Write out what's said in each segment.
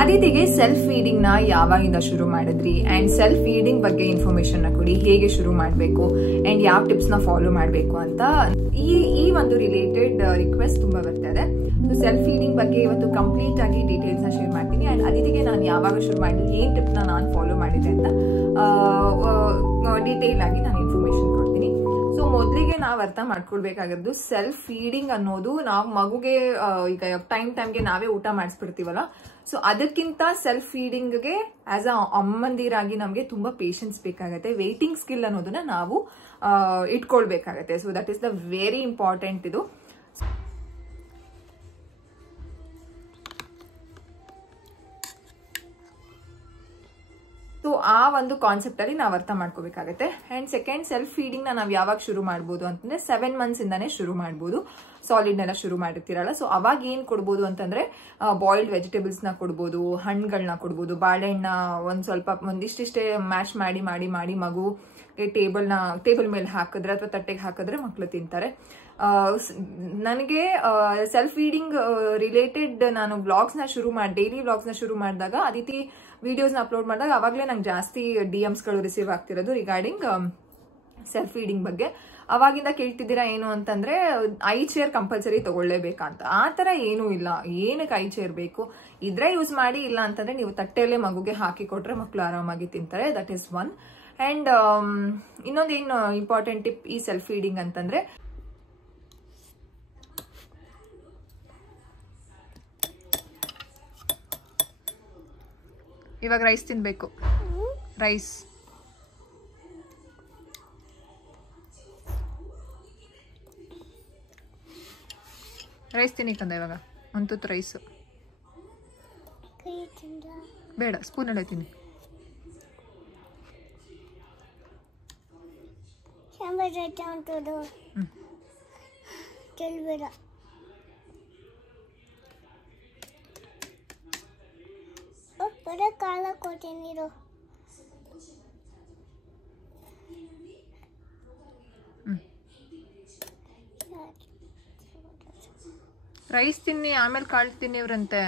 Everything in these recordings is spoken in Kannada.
ಅದಿತಿಗೆ ಸೆಲ್ಫ್ ಫೀಡಿಂಗ್ ನ ಯಾವಾಗಿಂದ ಶುರು ಮಾಡಿದ್ರಿ ಅಂಡ್ ಸೆಲ್ಫ್ ಫೀಡಿಂಗ್ ಬಗ್ಗೆ ಇನ್ಫಾರ್ಮೇಶನ್ ನ ಕೊಡಿ, ಹೇಗೆ ಶುರು ಮಾಡಬೇಕು ಅಂಡ್ ಯಾವ ಟಿಪ್ಸ್ ನ ಫಾಲೋ ಮಾಡಬೇಕು ಅಂತ ಈ ಒಂದು ರಿಲೇಟೆಡ್ ರಿಕ್ವೆಸ್ಟ್ ತುಂಬಾ ಬರ್ತದೆ. ಸೊ ಸೆಲ್ಫ್ ಫೀಡಿಂಗ್ ಬಗ್ಗೆ ಇವತ್ತು ಕಂಪ್ಲೀಟ್ ಆಗಿ ಡೀಟೇಲ್ಸ್ ನ ಶೇರ್ ಮಾಡ್ತೀನಿ ಅಂಡ್ ಅದಿತಿಗೆ ನಾನು ಯಾವಾಗ ಶುರು ಮಾಡಿದ್ವಿ, ಏನ್ ಟಿಪ್ಸ್ ನಾನು ಫಾಲೋ ಮಾಡಿದೆ ಅಂತ ಡೀಟೇಲ್ ಆಗಿ ನಾನು ಇನ್ಫಾರ್ಮೇಶನ್ ಕೊಡ್ತೀನಿ. ಸೊ ಮೊದಲಿಗೆ ನಾವು ಅರ್ಥ ಮಾಡ್ಕೊಳ್ಬೇಕಾಗಿರೋದು ಸೆಲ್ಫ್ ಫೀಡಿಂಗ್ ಅನ್ನೋದು ನಾವು ಮಗುಗೆ ಈಗ ಟೈಮ್ಗೆ ನಾವೇ ಊಟ ಮಾಡಿಸ್ಬಿಡ್ತೀವಲ್ಲ, ಸೊ ಅದಕ್ಕಿಂತ ಸೆಲ್ಫ್ ಫೀಡಿಂಗ್ಗೆ ಆಸ್ ಅ ಅಮ್ಮಂದಿರಾಗಿ ನಮಗೆ ತುಂಬಾ ಪೇಷನ್ಸ್ ಬೇಕಾಗತ್ತೆ. ವೇಟಿಂಗ್ ಸ್ಕಿಲ್ ಅನ್ನೋದನ್ನ ನಾವು ಇಟ್ಕೊಳ್ಬೇಕಾಗತ್ತೆ. So that is the very important ಇದು. ಸೊ ಆ ಒಂದು ಕಾನ್ಸೆಪ್ಟ್ ಅಲ್ಲಿ ನಾವು ಅರ್ಥ ಮಾಡ್ಕೋಬೇಕಾಗತ್ತೆ. ಅಂಡ್ ಸೆಕೆಂಡ್, ಸೆಲ್ಫ್ ಫೀಡಿಂಗ್ ನಾವು ಯಾವಾಗ ಶುರು ಮಾಡಬಹುದು ಅಂತಂದ್ರೆ 7 months ಇಂದಾನೆ ಶುರು ಮಾಡಬಹುದು. ಸಾಲಿಡ್ ನೆಲ್ಲ ಶುರು ಮಾಡಿರ್ತೀರಲ್ಲ, ಸೊ ಅವಾಗ ಏನ್ ಕೊಡ್ಬೋದು ಅಂತಂದ್ರೆ ಬಾಯ್ಲ್ಡ್ ವೆಜಿಟೇಬಲ್ಸ್ ನ ಕೊಡ್ಬೋದು, ಹಣ್ಣುಗಳನ್ನ ಕೊಡ್ಬೋದು, ಬಾಳೆಹಣ್ಣ ಒಂದಿಷ್ಟಿಷ್ಟೇ ಮ್ಯಾಶ್ ಮಾಡಿ ಮಾಡಿ ಮಾಡಿ ಮಗು ಟೇಬಲ್ ಮೇಲೆ ಹಾಕಿದ್ರೆ ಅಥವಾ ತಟ್ಟೆಗೆ ಹಾಕಿದ್ರೆ ಮಕ್ಳು ತಿಂತಾರೆ. ನನಗೆ ಸೆಲ್ಫ್ ಫೀಡಿಂಗ್ ರಿಲೇಟೆಡ್ ನಾನು ಡೈಲಿ ವ್ಲಾಗ್ಸ್ ನ ಶುರು ಮಾಡಿದಾಗ, ಅದಿತಿ ವಿಡಿಯೋಸ್ ನ ಅಪ್ಲೋಡ್ ಮಾಡಿದಾಗ ಅವಾಗಲೇ ನಂಗೆ ಜಾಸ್ತಿ DMs ಗಳು ರಿಸೀವ್ ಆಗ್ತಿರೋದು ರಿಗಾರ್ಡಿಂಗ್ ಸೆಲ್ಫ್ ಫೀಡಿಂಗ್ ಬಗ್ಗೆ. ಅವಾಗಿಂದ ಕೇಳ್ತಿದ್ದೀರಾ ಏನು ಅಂತಂದ್ರೆ ಐ ಚೇರ್ ಕಂಪಲ್ಸರಿ ತಗೊಳ್ಳೇಬೇಕಂತ. ಆ ತರ ಏನೂ ಇಲ್ಲ. ಏನಕ್ಕೆ ಐ ಚೇರ್ ಬೇಕು, ಇದ್ರೆ ಯೂಸ್ ಮಾಡಿ, ಇಲ್ಲ ಅಂತಂದ್ರೆ ನೀವು ತಟ್ಟೆಯಲ್ಲೇ ಮಗುಗೆ ಹಾಕಿ ಕೊಟ್ರೆ ಮಕ್ಳು ಆರಾಮಾಗಿ ತಿಂತಾರೆ. That is one. ಅಂಡ್ ಇನ್ನೊಂದೇನು ಇಂಪಾರ್ಟೆಂಟ್ ಟಿಪ್ ಈ ಸೆಲ್ಫ್ ಫೀಡಿಂಗ್ ಅಂತಂದ್ರೆ, ಇವಾಗ ರೈಸ್ ತಿನ್ಬೇಕು. ರೈಸ್ ತಿನ್ನಿಕಂದ ಇವಾಗ ಒಂದು ತುತ್ತು ರೈಸು ಬೇಡ, ಸ್ಪೂನಲ್ಲೇ ತಿನ್ನಿ. ಕಾಲ ಕೊಟ್ಟಿರೋ ರೈಸ್ ತಿನ್ನಿ, ಆಮೇಲೆ ಕಾಳು ತಿನ್ನಿ ಇವ್ರಂತೆ.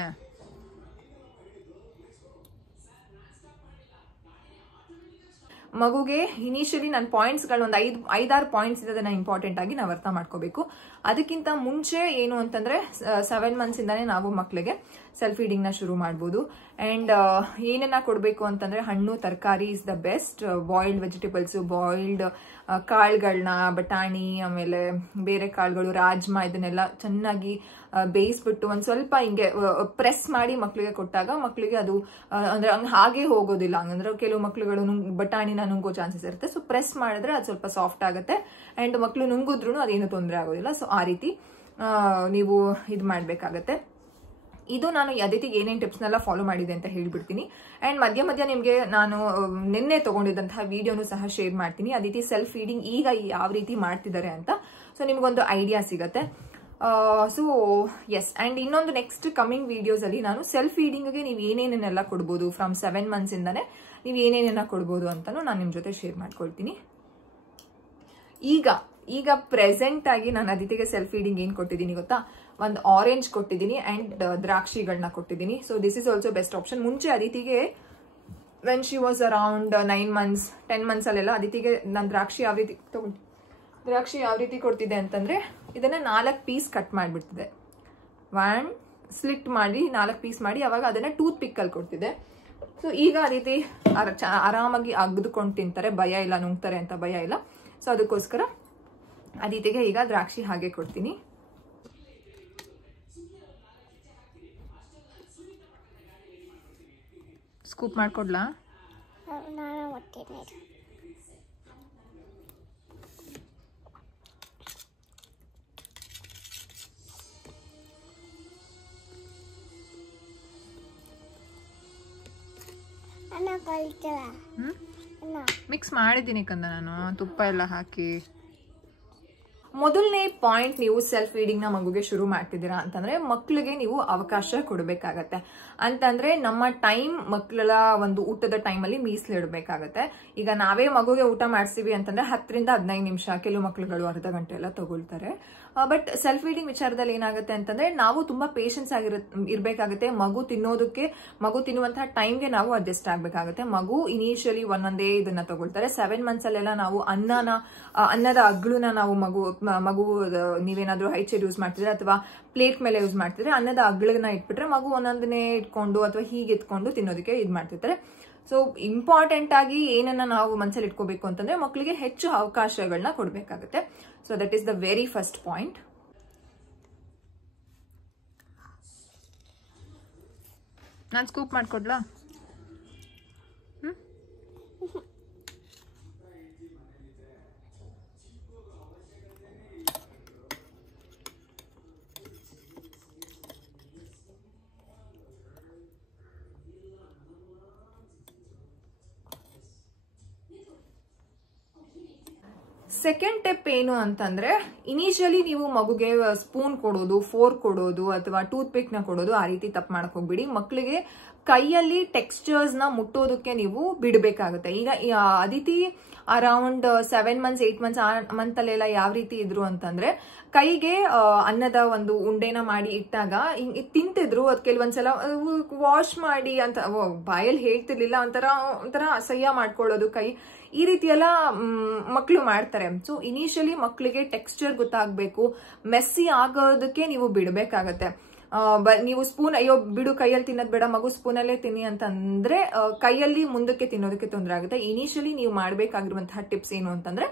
ಮಗುಗೆ ಇನಿಷಿಯಲಿ ನನ್ನ ಪಾಯಿಂಟ್ಸ್ಗಳು ಒಂದು 5-6 ಪಾಯಿಂಟ್ಸ್ ಇದೆ, ಅದನ್ನ ಇಂಪಾರ್ಟೆಂಟ್ ಆಗಿ ನಾವು ಅರ್ಥ ಮಾಡ್ಕೋಬೇಕು. ಅದಕ್ಕಿಂತ ಮುಂಚೆ ಏನು ಅಂತಂದ್ರೆ 7 months ಇಂದಾನೆ ನಾವು ಮಕ್ಕಳಿಗೆ ಸೆಲ್ಫ್ ಫೀಡಿಂಗ್ ನ ಶುರು ಮಾಡ್ಬೋದು. ಅಂಡ್ ಏನನ್ನ ಕೊಡ್ಬೇಕು ಅಂತಂದ್ರೆ ಹಣ್ಣು, ತರಕಾರಿ is the best. Boiled vegetables, boiled ಕಾಳುಗಳನ್ನ, ಬಟಾಣಿ, ಆಮೇಲೆ ಬೇರೆ ಕಾಳುಗಳು, ರಾಜ್ಮಾ, ಇದನ್ನೆಲ್ಲ ಚೆನ್ನಾಗಿ ಬೇಯಿಸ್ಬಿಟ್ಟು ಒಂದ್ ಸ್ವಲ್ಪ ಹಿಂಗೆ ಪ್ರೆಸ್ ಮಾಡಿ ಮಕ್ಳಿಗೆ ಕೊಟ್ಟಾಗ ಮಕ್ಳಿಗೆ ಅದು ಅಂದ್ರೆ ಹಾಗೆ ಹೋಗೋದಿಲ್ಲ. ಹಂಗಂದ್ರೆ ಕೆಲವು ಮಕ್ಳುಗಳು ಬಟಾಣಿನ ನುಂಗೋ ಚಾನ್ಸಸ್ ಇರುತ್ತೆ. ಸೊ ಪ್ರೆಸ್ ಮಾಡಿದ್ರೆ ಅದು ಸ್ವಲ್ಪ ಸಾಫ್ಟ್ ಆಗುತ್ತೆ ಅಂಡ್ ಮಕ್ಳು ನುಂಗಿದ್ರು ಅದೇನು ತೊಂದರೆ ಆಗೋದಿಲ್ಲ. ಸೊ ಆ ರೀತಿ ನೀವು ಇದು ಮಾಡ್ಬೇಕಾಗತ್ತೆ. ಇದು ನಾನು ಅದಿತಿಗೆ ಏನೇನು ಟಿಪ್ಸ್ನೆಲ್ಲ ಫಾಲೋ ಮಾಡಿದೆ ಅಂತ ಹೇಳ್ಬಿಡ್ತೀನಿ. ಅಂಡ್ ಮಧ್ಯ ನಿಮಗೆ ನಾನು ನಿನ್ನೆ ತಗೊಂಡಿದ್ದಂತಹ ವಿಡಿಯೋನು ಸಹ ಶೇರ್ ಮಾಡ್ತೀನಿ. ಅದಿತಿ ಸೆಲ್ಫ್ ಫೀಡಿಂಗ್ ಈಗ ಯಾವ ರೀತಿ ಮಾಡ್ತಿದ್ದಾರೆ ಅಂತ. ಸೊ ನಿಮ್ಗೊಂದು ಐಡಿಯಾ ಸಿಗತ್ತೆ. ಸೊ ಎಸ್, ಅಂಡ್ ಇನ್ನೊಂದು ನೆಕ್ಸ್ಟ್ ಕಮಿಂಗ್ ವಿಡಿಯೋಸ್ ಅಲ್ಲಿ ನಾನು ಸೆಲ್ಫ್ ಫೀಡಿಂಗ್ಗೆ ನೀವು ಏನೇನೆಲ್ಲ ಕೊಡ್ಬೋದು, ಫ್ರಮ್ 7 months ಇಂದಾನೆ ನೀವು ಏನೇನೆಲ್ಲ ಕೊಡ್ಬೋದು ಅಂತಾನು ನಾನು ನಿಮ್ ಜೊತೆ ಶೇರ್ ಮಾಡ್ಕೊಳ್ತೀನಿ. ಈಗ ಪ್ರೆಸೆಂಟ್ ಆಗಿ ನಾನು ಅದಿತಿಗೆ ಸೆಲ್ಫ್ ಫೀಡಿಂಗ್ ಏನ್ ಕೊಟ್ಟಿದ್ದೀನಿ ಗೊತ್ತಾ? ಒಂದು ಆರೆಂಜ್ ಕೊಟ್ಟಿದ್ದೀನಿ ಅಂಡ್ ದ್ರಾಕ್ಷಿಗಳನ್ನ ಕೊಟ್ಟಿದ್ದೀನಿ. So this is also best option. ಮುಂಚೆ ಅದಿತಿಗೆ when she was around 9 months 10 months ಅಲ್ಲೆಲ್ಲ ಅದಿತಿಗೆ ನಾನು ದ್ರಾಕ್ಷಿ ಯಾವ ರೀತಿ ಕೊಡ್ತಿದ್ದೆ ಅಂತಂದ್ರೆ, ಇದನ್ನ 4 ಪೀಸ್ ಕಟ್ ಮಾಡಿಬಿಡ್ತಿದ್ದೆ. 1 ಸ್ಲಿಟ್ ಮಾಡಿ 4 ಪೀಸ್ ಮಾಡಿ ಅವಾಗ ಅದನ್ನ ಟೂತ್ ಪಿಕ್ ಅಲ್ಲಿ ಕೊಡ್ತಿದ್ದೆ. ಸೊ ಈಗ ಅದಿತಿ ಆರಾಮಾಗಿ ಅಗ್ದುಕೊಂಡು ತಿಂತಾರೆ, ಭಯ ಇಲ್ಲ, ನುಂಗ್ತಾರೆ ಅಂತ ಭಯ ಇಲ್ಲ. ಸೊ ಅದಕ್ಕೋಸ್ಕರ ಅದಿತಿಗೆ ಈಗ ದ್ರಾಕ್ಷಿ ಹಾಗೆ ಕೊಡ್ತೀನಿ. ಸ್ಕೂಪ್ ಮಾಡ್ಕೊಡ್ಲಾ? ಮಿಕ್ಸ್ ಮಾಡಿದ್ದೀನಿ ಕಂದ ನಾನು, ತುಪ್ಪ ಎಲ್ಲ ಹಾಕಿ. ಮೊದಲನೇ ಪಾಯಿಂಟ್, ನೀವು ಸೆಲ್ಫ್ ಫೀಡಿಂಗ್ ನ ಮಗುಗೆ ಶುರು ಮಾಡ್ತಿದ್ದೀರಾ ಅಂತಂದ್ರೆ ಮಕ್ಳಿಗೆ ನೀವು ಅವಕಾಶ ಕೊಡಬೇಕಾಗತ್ತೆ. ಅಂತಂದ್ರೆ ನಮ್ಮ ಟೈಮ್ ಮಕ್ಕಳ ಒಂದು ಊಟದ ಟೈಮಲ್ಲಿ ಮೀಸಲಿಡಬೇಕಾಗತ್ತೆ. ಈಗ ನಾವೇ ಮಗುಗೆ ಊಟ ಮಾಡಿಸ್ತೀವಿ ಅಂತಂದ್ರೆ 10 ರಿಂದ 15 ನಿಮಿಷ, ಕೆಲವು ಮಕ್ಳುಗಳು ಅರ್ಧ ಗಂಟೆ ಎಲ್ಲ ತಗೊಳ್ತಾರೆ. ಬಟ್ ಸೆಲ್ಫ್ ಫೀಡಿಂಗ್ ವಿಚಾರದಲ್ಲಿ ಏನಾಗುತ್ತೆ ಅಂತಂದ್ರೆ ನಾವು ತುಂಬಾ ಪೇಷನ್ಸ್ ಇರ್ಬೇಕಾಗುತ್ತೆ. ಮಗು ತಿನ್ನುವಂತಹ ಟೈಮ್ಗೆ ನಾವು ಅಡ್ಜಸ್ಟ್ ಆಗ್ಬೇಕಾಗುತ್ತೆ. ಮಗು ಇನಿಷಿಯಲಿ ಒಂದೊಂದೇ ಇದನ್ನ ತಗೊಳ್ತಾರೆ. 7 months ಅಲ್ಲೆಲ್ಲ ನಾವು ಅನ್ನದ ಅಗ್ಳುನ ನಾವು ಮಗು ನೀವೇನಾದ್ರೂ ಹೈಚೇರ್ ಯೂಸ್ ಮಾಡ್ತಿದ್ರೆ ಅಥವಾ ಪ್ಲೇಟ್ ಮೇಲೆ ಯೂಸ್ ಮಾಡ್ತಿದ್ರೆ ಅನ್ನದ ಅಗ್ಳನ್ನ ಇಟ್ಬಿಟ್ರೆ ಮಗು ಒಂದೊಂದನ್ನೇ ಇಟ್ಕೊಂಡು ಅಥವಾ ಹೀಗೆ ಎತ್ಕೊಂಡು ತಿನ್ನೋದಕ್ಕೆ ಇದು ಮಾಡ್ತಿರ್ತಾರೆ. ಸೊ ಇಂಪಾರ್ಟೆಂಟ್ ಆಗಿ ಏನನ್ನ ನಾವು ಮನಸ್ಸಲ್ಲಿ ಇಟ್ಕೋಬೇಕು ಅಂತಂದ್ರೆ ಮಕ್ಕಳಿಗೆ ಹೆಚ್ಚು ಅವಕಾಶಗಳನ್ನ ಕೊಡಬೇಕಾಗುತ್ತೆ. So that is the very first point. ನಾನು ಸ್ಕೂಪ್ ಮಾಡ್ಕೊಡ್ಲಾ? ಸೆಕೆಂಡ್ ಟಿಪ್ ಏನು ಅಂತಂದ್ರೆ, ಇನಿಷಿಯಲಿ ನೀವು ಮಗುಗೆ ಸ್ಪೂನ್ ಕೊಡೋದು, ಫೋರ್ಕ್ ಕೊಡೋದು ಅಥವಾ ಟೂತ್ ಪಿಕ್ ನ ಕೊಡೋದು ಆ ರೀತಿ ತಪ್ಪು ಮಾಡಕ್ ಹೋಗ್ಬಿಡಿ. ಮಕ್ಕಳಿಗೆ ಕೈಯಲ್ಲಿ ಟೆಕ್ಸ್ಚರ್ಸ್ ನ ಮುಟ್ಟೋದಕ್ಕೆ ನೀವು ಬಿಡಬೇಕಾಗುತ್ತೆ. ಈಗ ಅದಿತಿ ಅರೌಂಡ್ 7 months 8 months ಆ ಮಂತ್ ಅಲ್ಲೆಲ್ಲ ಯಾವ ರೀತಿ ಇದ್ರು ಅಂತಂದ್ರೆ ಕೈಗೆ ಅನ್ನದ ಒಂದು ಉಂಡೆನ ಮಾಡಿ ಇಟ್ಟಾಗ ತಿಂತಿದ್ರು. ಅದ್ ಕೆಲವೊಂದ್ಸಲ ವಾಶ್ ಮಾಡಿ ಅಂತ ಬಾಯಲ್ಲಿ ಹೇಳ್ತಿರ್ಲಿಲ್ಲ, ಒಂಥರ ಅಸಹ್ಯ ಮಾಡ್ಕೊಳ್ಳೋದು ಕೈ, ಈ ರೀತಿ ಎಲ್ಲ ಮಕ್ಕಳು ಮಾಡ್ತಾರೆ. ಸೊ ಇನಿಷಿಯಲಿ ಮಕ್ಕಳಿಗೆ ಟೆಕ್ಸ್ಚರ್ ಗೊತ್ತಾಗ್ಬೇಕು, ಮೆಸ್ಸಿ ಆಗೋದಕ್ಕೆ ನೀವು ಬಿಡ್ಬೇಕಾಗತ್ತೆ. ನೀವು ಸ್ಪೂನ್ ಅಯ್ಯೋ ಬಿಡು ಕೈಯಲ್ಲಿ ತಿನ್ನೋದ್ ಬೇಡ, ಮಗು ಸ್ಪೂನಲ್ಲೇ ತಿನ್ನಿ ಅಂತಂದ್ರೆ ಕೈಯಲ್ಲಿ ಮುಂದಕ್ಕೆ ತಿನ್ನೋದಕ್ಕೆ ತೊಂದರೆ ಆಗುತ್ತೆ. ಇನಿಷಿಯಲಿ ನೀವು ಮಾಡ್ಬೇಕಾಗಿರುವಂತಹ ಟಿಪ್ಸ್ ಏನು ಅಂತಂದ್ರೆ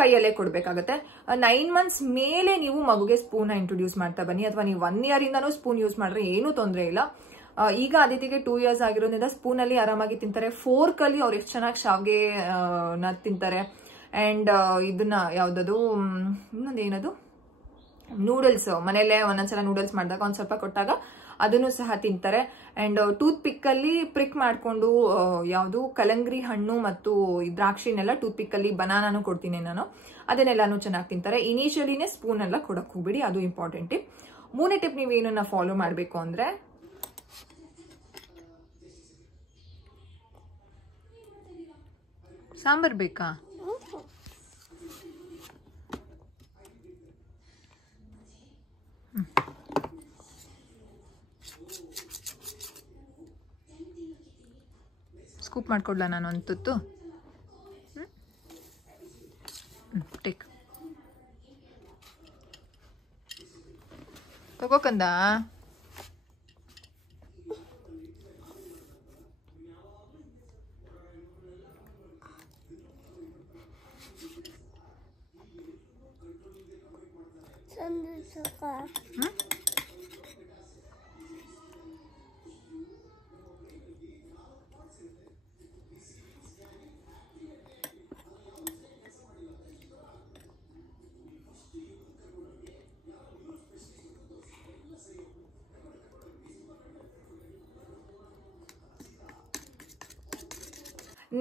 ಕೈಯಲ್ಲೇ ಕೊಡ್ಬೇಕಾಗತ್ತೆ. 9 months ಮೇಲೆ ನೀವು ಮಗುಗೆ ಸ್ಪೂನ್ ಇಂಟ್ರೊಡ್ಯೂಸ್ ಮಾಡ್ತಾ ಬನ್ನಿ, ಅಥವಾ ನೀವು 1 year ಇಂದಾನು ಸ್ಪೂನ್ ಯೂಸ್ ಮಾಡ್ರೆ ಏನೂ ತೊಂದರೆ ಇಲ್ಲ. ಈಗ ಅದಿತಿಗೆ 2 years ಆಗಿರೋದ್ರಿಂದ ಸ್ಪೂನ್ ಅಲ್ಲಿ ಆರಾಮಾಗಿ ತಿಂತಾರೆ. ಫೋರ್ಕ್ ಅಲ್ಲಿ ಅವ್ರು ಎಷ್ಟು ಚೆನ್ನಾಗಿ ಶಾವ್ಗೆ ತಿಂತಾರೆ. ಅಂಡ್ ಇದನ್ನ ಯಾವ್ದದು ಇನ್ನೊಂದೇನದು ನೂಡಲ್ಸ್, ಮನೇಲೆ ಒಂದೊಂದ್ಸಲ ನೂಡಲ್ಸ್ ಮಾಡಿದಾಗ ಒಂದ್ ಸ್ವಲ್ಪ ಕೊಟ್ಟಾಗ ಅದನ್ನು ಸಹ ತಿಂತಾರೆ. ಅಂಡ್ ಟೂತ್ ಪಿಕ್ ಅಲ್ಲಿ ಪ್ರಿಕ್ ಮಾಡ್ಕೊಂಡು ಯಾವುದು ಕಲಂಗ್ರಿ ಹಣ್ಣು ಮತ್ತು ದ್ರಾಕ್ಷಿನೆಲ್ಲ ಟೂತ್ ಪಿಕ್ ಅಲ್ಲಿ ಬನಾನಾನು ಕೊಡ್ತೀನಿ ನಾನು, ಅದನ್ನೆಲ್ಲಾನು ಚೆನ್ನಾಗಿ ತಿಂತಾರೆ. ಇನಿಷಿಯಲಿನೇ ಸ್ಪೂನ್ ಎಲ್ಲ ಕೊಡಕ್ ಹೋಗ್ಬಿಡಿ, ಅದು ಇಂಪಾರ್ಟೆಂಟ್ ಟಿಪ್. 3ನೇ ಟಿಪ್ ನೀವು ಏನನ್ನ ಫಾಲೋ ಮಾಡ್ಬೇಕು ಅಂದ್ರೆ, ಸಾಂಬಾರ್ ಬೇಕಾ? ಸ್ಕೂಪ್ ಮಾಡ್ಕೊಡ್ಲಾ ನಾನು ಒಂದು ತುತ್ತು? ಟೇಕ್ ತಗೋಕಂದ.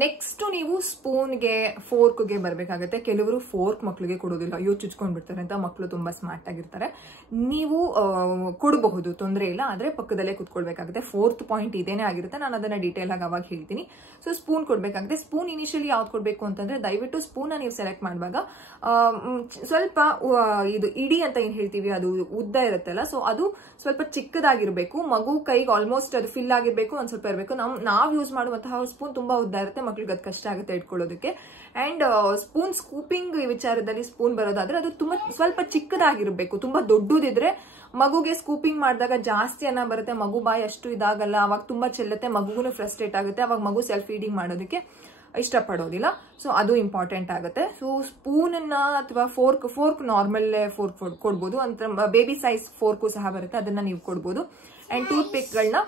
ನೆಕ್ಸ್ಟ್ ನೀವು ಸ್ಪೂನ್ಗೆ ಫೋರ್ಕ್ಗೆ ಬರಬೇಕಾಗತ್ತೆ. ಕೆಲವರು ಫೋರ್ಕ್ ಮಕ್ಕಳಿಗೆ ಕೊಡೋದಿಲ್ಲ, ಅಯ್ಯೋ ಚುಚ್ಕೊಂಡ್ ಬಿಡ್ತಾರೆ ಅಂತ. ಮಕ್ಕಳು ತುಂಬಾ ಸ್ಮಾರ್ಟ್ ಆಗಿರ್ತಾರೆ, ನೀವು ಕೊಡಬಹುದು, ತೊಂದರೆ ಇಲ್ಲ, ಆದ್ರೆ ಪಕ್ಕದಲ್ಲೇ ಕುತ್ಕೊಳ್ಬೇಕಾಗುತ್ತೆ. 4th ಪಾಯಿಂಟ್ ಇದೇನೇ ಆಗಿರುತ್ತೆ, ನಾನು ಅದನ್ನ ಡೀಟೇಲ್ ಆಗಿ ಅವಾಗ ಹೇಳ್ತೀನಿ. ಸೊ ಸ್ಪೂನ್ ಕೊಡ್ಬೇಕಾಗುತ್ತೆ. ಸ್ಪೂನ್ ಇನಿಷಿಯಲಿ ಯಾವ್ದು ಕೊಡ್ಬೇಕು ಅಂತಂದ್ರೆ, ದಯವಿಟ್ಟು ಸ್ಪೂನ್ ನೀವು ಸೆಲೆಕ್ಟ್ ಮಾಡುವಾಗ ಸ್ವಲ್ಪ ಇದು ಇಡಿ ಅಂತ ಏನ್ ಹೇಳ್ತೀವಿ ಅದು ಉದ್ದ ಇರುತ್ತಲ್ಲ, ಸೊ ಅದು ಸ್ವಲ್ಪ ಚಿಕ್ಕದಾಗಿರ್ಬೇಕು. ಮಗು ಕೈಗೆ ಆಲ್ಮೋಸ್ಟ್ ಅದು ಫಿಲ್ ಆಗಿರ್ಬೇಕು, ಒಂದ್ ಸ್ವಲ್ಪ ಇರಬೇಕು. ನಾವು ಯೂಸ್ ಮಾಡುವಂತಹ ಸ್ಪೂನ್ ತುಂಬಾ ಉದ್ದ ಇರುತ್ತೆ, ಮಕ್ಳಿಗೆ ಅದು ಕಷ್ಟ ಆಗುತ್ತೆ ಇಟ್ಕೊಳ್ಳೋದಕ್ಕೆ. ಅಂಡ್ ಸ್ಪೂನ್ ಸ್ಕೂಪಿಂಗ್ ವಿಚಾರದಲ್ಲಿ ಸ್ಪೂನ್ ಬರೋದಾದ್ರೆ ಅದು ತುಂಬಾ ಸ್ವಲ್ಪ ಚಿಕ್ಕದಾಗಿರ್ಬೇಕು. ತುಂಬಾ ದೊಡ್ಡದಿದ್ರೆ ಮಗುಗೆ ಸ್ಕೂಪಿಂಗ್ ಮಾಡಿದಾಗ ಜಾಸ್ತಿ ಅನ್ನ ಬರುತ್ತೆ, ಮಗು ಬಾಯಿ ಅಷ್ಟು ಇದಾಗಲ್ಲ, ಅವಾಗ ತುಂಬಾ ಚೆಲ್ಲುತ್ತೆ, ಮಗುಗೂ ಫ್ರಸ್ಟ್ರೇಟ್ ಆಗುತ್ತೆ, ಅವಾಗ ಮಗು ಸೆಲ್ಫ್ ಫೀಡಿಂಗ್ ಮಾಡೋದಕ್ಕೆ ಇಷ್ಟಪಡೋದಿಲ್ಲ. ಸೊ ಅದು ಇಂಪಾರ್ಟೆಂಟ್ ಆಗುತ್ತೆ. ಸೊ ಸ್ಪೂನ್ ಅನ್ನ ಅಥವಾ ಫೋರ್ಕ್ ನಾರ್ಮಲ್ ಫೋರ್ಕ್ ಕೊಡ್ಬೋದು, ಅಂತ ಬೇಬಿ ಸೈಜ್ ಫೋರ್ಕು ಸಹ ಬರುತ್ತೆ, ಅದನ್ನ ನೀವು ಕೊಡ್ಬೋದು. ಅಂಡ್ ಟೂತ್ ಪಿಕ್ ಗಳನ್ನ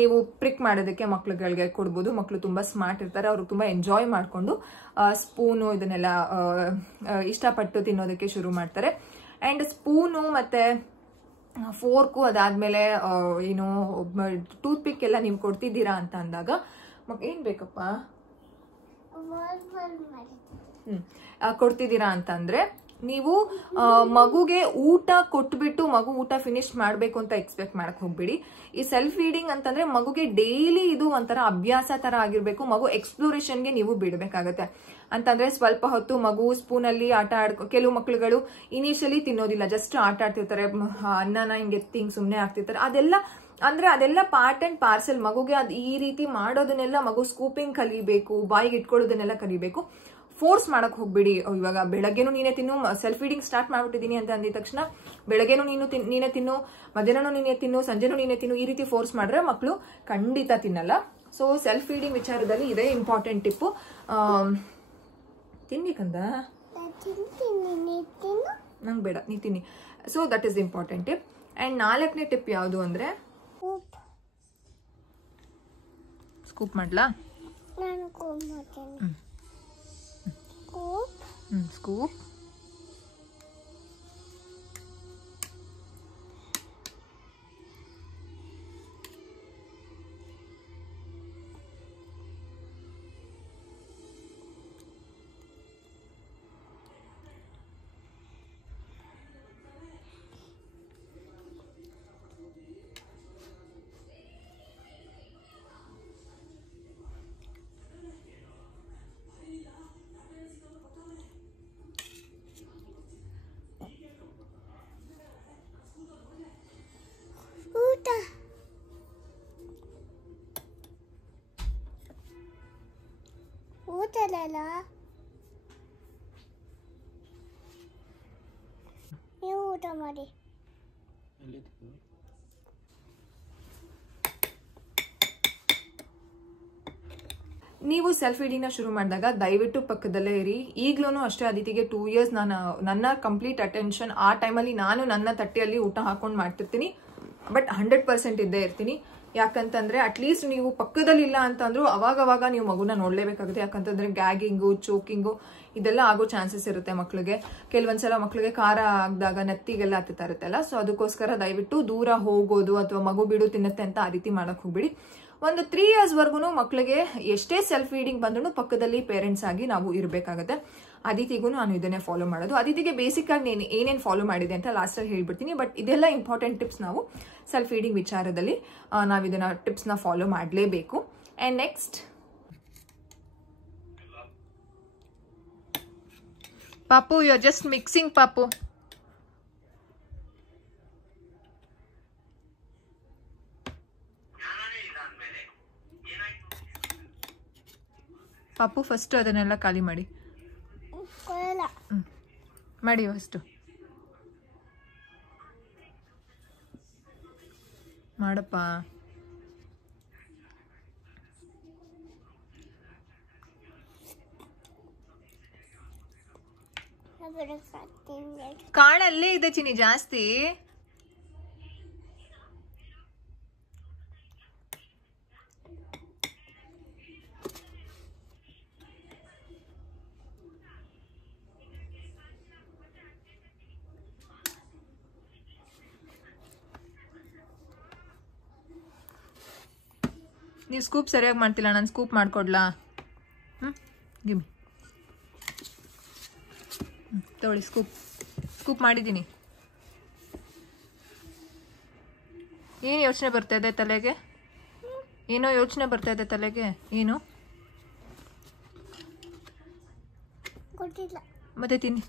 ನೀವು ಪ್ರಿಕ್ ಮಾಡೋದಕ್ಕೆ ಮಕ್ಳುಗಳಿಗೆ ಕೊಡ್ಬೋದು. ಮಕ್ಕಳು ತುಂಬಾ ಸ್ಮಾರ್ಟ್ ಇರ್ತಾರೆ, ಅವರು ತುಂಬಾ ಎಂಜಾಯ್ ಮಾಡ್ಕೊಂಡು ಸ್ಪೂನು ಇದನ್ನೆಲ್ಲ ಇಷ್ಟಪಟ್ಟು ತಿನ್ನೋದಕ್ಕೆ ಶುರು ಮಾಡ್ತಾರೆ. ಅಂಡ್ ಸ್ಪೂನು ಮತ್ತೆ ಫೋರ್ಕು ಅದಾದ್ಮೇಲೆ ಏನು ಟೂತ್ ಪಿಕ್ ಎಲ್ಲ ನೀವು ಕೊಡ್ತಿದ್ದೀರಾ ಅಂತ ಅಂದಾಗ ಏನ್ ಬೇಕಪ್ಪ ಕೊಡ್ತಿದ್ದೀರಾ ಅಂತಂದ್ರೆ ನೀವು ಮಗುಗೆ ಊಟ ಕೊಟ್ಬಿಟ್ಟು ಮಗು ಊಟ ಫಿನಿಶ್ ಮಾಡಬೇಕು ಅಂತ ಎಕ್ಸ್ಪೆಕ್ಟ್ ಮಾಡಕ್ ಹೋಗ್ಬೇಡಿ. ಈ ಸೆಲ್ಫ್ ಫೀಡಿಂಗ್ ಅಂತಂದ್ರೆ ಮಗುಗೆ ಡೈಲಿ ಇದು ಒಂಥರ ಅಭ್ಯಾಸ ತರ ಆಗಿರ್ಬೇಕು. ಮಗು ಎಕ್ಸ್ಪ್ಲೋರೇಷನ್ಗೆ ನೀವು ಬಿಡಬೇಕಾಗತ್ತೆ. ಅಂತಂದ್ರೆ ಸ್ವಲ್ಪ ಹೊತ್ತು ಮಗು ಸ್ಪೂನ್ ಅಲ್ಲಿ ಆಟ ಕೆಲವು ಮಕ್ಳುಗಳು ಇನಿಷಿಯಲಿ ತಿನ್ನೋದಿಲ್ಲ, ಜಸ್ಟ್ ಆಟ ಆಡ್ತಿರ್ತಾರೆ, ಅನ್ನನ ಹಿಂಗೆ ಎತ್ತಿ ಹಿಂಗ್ ಸುಮ್ನೆ ಆಗ್ತಿರ್ತಾರೆ. ಅದೆಲ್ಲ ಪಾರ್ಟ್ ಅಂಡ್ ಪಾರ್ಸೆಲ್. ಮಗುಗೆ ಈ ರೀತಿ ಮಾಡೋದನ್ನೆಲ್ಲ ಮಗು ಸ್ಕೂಪಿಂಗ್ ಕಲಿಬೇಕು, ಬಾಯಿಗೆ ಇಟ್ಕೊಳ್ಳೋದನ್ನೆಲ್ಲ ಕಲಿಬೇಕು. ಫೋರ್ಸ್ ಮಾಡಕ್ ಹೋಗ್ಬೇಡಿ. ಇವಾಗ ಬೆಳಗ್ಗೆನು ನೀನೇ ತಿನ್ನು, ಸೆಲ್ಫ್ ಫೀಡಿಂಗ್ ಸ್ಟಾರ್ಟ್ ಮಾಡ್ಬಿಟ್ಟಿದೀನಿ ಅಂತ ಅಂದಿದ ತಕ್ಷಣ ಬೆಳಗ್ಗೆನು ನೀನೇ ತಿನ್ನು, ಮಧ್ಯಾಹ್ನನೂ ನೀನೇ ತಿನ್ನು, ಸಂಜೆನೂ ನೀನೇ ತಿನ್ನು, ಈ ರೀತಿ ಫೋರ್ಸ್ ಮಾಡ್ರೆ ಮಕ್ಕಳು ಖಂಡಿತ ತಿನ್ನಲ್ಲ. ಸೊ ಸೆಲ್ಫ್ ಫೀಡಿಂಗ್ ವಿಚಾರದಲ್ಲಿ ಇದೇ ಇಂಪಾರ್ಟೆಂಟ್ ಟಿಪ್ಪು. ತಿನ್ನಿಕಂದ ನಂಗೆ ಬೇಡ, ನೀ ತಿನ್ನಿ. So that is important tip. And 4ನೇ ಟಿಪ್ ಯಾವುದು ಅಂದ್ರೆ ಸ್ಕೂಪ್ ಮಾಡ್ಲಾ? ಸ್ಕೂಪ್. ನೀವು ಊಟ ಮಾಡಿ. ನೀವು ಸೆಲ್ಫ್ ಫೀಡಿಂಗ್ ನ ಶುರು ಮಾಡಿದಾಗ ದಯವಿಟ್ಟು ಪಕ್ಕದಲ್ಲೇ ಇರಿ. ಈಗ್ಲೂ ಅಷ್ಟೇ ಅದಿತಿಗೆ 2 years ನನ್ನ ಕಂಪ್ಲೀಟ್ ಅಟೆನ್ಷನ್ ಆ ಟೈಮಲ್ಲಿ ನಾನು ನನ್ನ ತಟ್ಟೆಯಲ್ಲಿ ಊಟ ಹಾಕೊಂಡು ಮಾಡ್ತಿರ್ತೀನಿ. ಬಟ್ 100% ಇದ್ದೇ ಇರ್ತೀನಿ. ಯಾಕಂತಂದ್ರೆ ಅಟ್ಲೀಸ್ಟ್ ನೀವು ಪಕ್ಕದಲ್ಲಿ ಇಲ್ಲ ಅಂತಂದ್ರೂ ಅವಾಗ ನೀವು ಮಗುನ ನೋಡ್ಲೇಬೇಕಾಗುತ್ತೆ. ಯಾಕಂತಂದ್ರೆ ಗ್ಯಾಗಿಂಗು, ಚೋಕಿಂಗು ಇದೆಲ್ಲ ಆಗೋ ಚಾನ್ಸಸ್ ಇರುತ್ತೆ ಮಕ್ಳಿಗೆ. ಕೆಲವೊಂದ್ಸಲ ಮಕ್ಳಿಗೆ ಖಾರ ಆಗದಾಗ ನೆತ್ತಿಗೆಲ್ಲ ಹತ್ತುತ್ತಾ ಇರುತ್ತಲ್ಲ. ಸೊ ಅದಕ್ಕೋಸ್ಕರ ದಯವಿಟ್ಟು ದೂರ ಹೋಗೋದು ಅಥವಾ ಮಗು ಬಿಡು ತಿನ್ನುತ್ತೆ ಅಂತ ಆ ರೀತಿ ಮಾಡಕ್ ಹೋಗ್ಬಿಡಿ. ಒಂದು 3 years ವರ್ಗು ಮಕ್ಳಿಗೆ ಎಷ್ಟೇ ಸೆಲ್ಫ್ ಫೀಡಿಂಗ್ ಬಂದ್ರೂ ಪಕ್ಕದಲ್ಲಿ ಪೇರೆಂಟ್ಸ್ ಆಗಿ ನಾವು ಇರಬೇಕಾಗತ್ತೆ. ಅದಿತಿಗೂ ನಾನು ಇದನ್ನೇ ಫಾಲೋ ಮಾಡೋದು. ಅದಿತಿಗೆ ಬೇಸಿಕ್ ಆಗಿ ಏನೇನು ಫಾಲೋ ಮಾಡಿದೆ ಅಂತ ಲಾಸ್ಟ್ ಅಲ್ಲಿ ಹೇಳ್ಬಿಡ್ತೀನಿ. ಬಟ್ ಇದೆಲ್ಲ ಇಂಪಾರ್ಟೆಂಟ್ ಟಿಪ್ಸ್. ನಾವು ಸೆಲ್ಫ್ ಫೀಡಿಂಗ್ ವಿಚಾರದಲ್ಲಿ ನಾವು ಇದನ್ನ ಟಿಪ್ಸ್ ನ ಫಾಲೋ ಮಾಡಲೇಬೇಕು. ಅಂಡ್ ನೆಕ್ಸ್ಟ್ ಪಾಪು, ಯು ಆರ್ ಜಸ್ಟ್ ಮಿಕ್ಸಿಂಗ್ ಪಾಪು. ಪಾಪು ಫಸ್ಟ್ ಅದನ್ನೆಲ್ಲ ಖಾಲಿ ಮಾಡಿ ಮಾಡಿ ಫಸ್ಟ್ ಮಾಡಪ್ಪ. ಕಾಳಲ್ಲೇ ಇದೆ ಚಿನಿ ಜಾಸ್ತಿ. ನೀವು ಸ್ಕೂಪ್ ಸರಿಯಾಗಿ ಮಾಡ್ತಿಲ್ಲ, ನಾನು ಸ್ಕೂಪ್ ಮಾಡ್ಕೊಡ್ಲಾ? ಗಿವ್ ತಗೊಳ್ಳಿ, ಸ್ಕೂಪ್ ಮಾಡಿದ್ದೀನಿ. ಏನು ಯೋಚನೆ ಬರ್ತಾ ಇದೆ ತಲೆಗೆ? ಏನೋ ಯೋಚನೆ ಬರ್ತಾ ಇದೆ ತಲೆಗೆ. ಏನು ಮತ್ತೆ ತಿನ್ನಿ.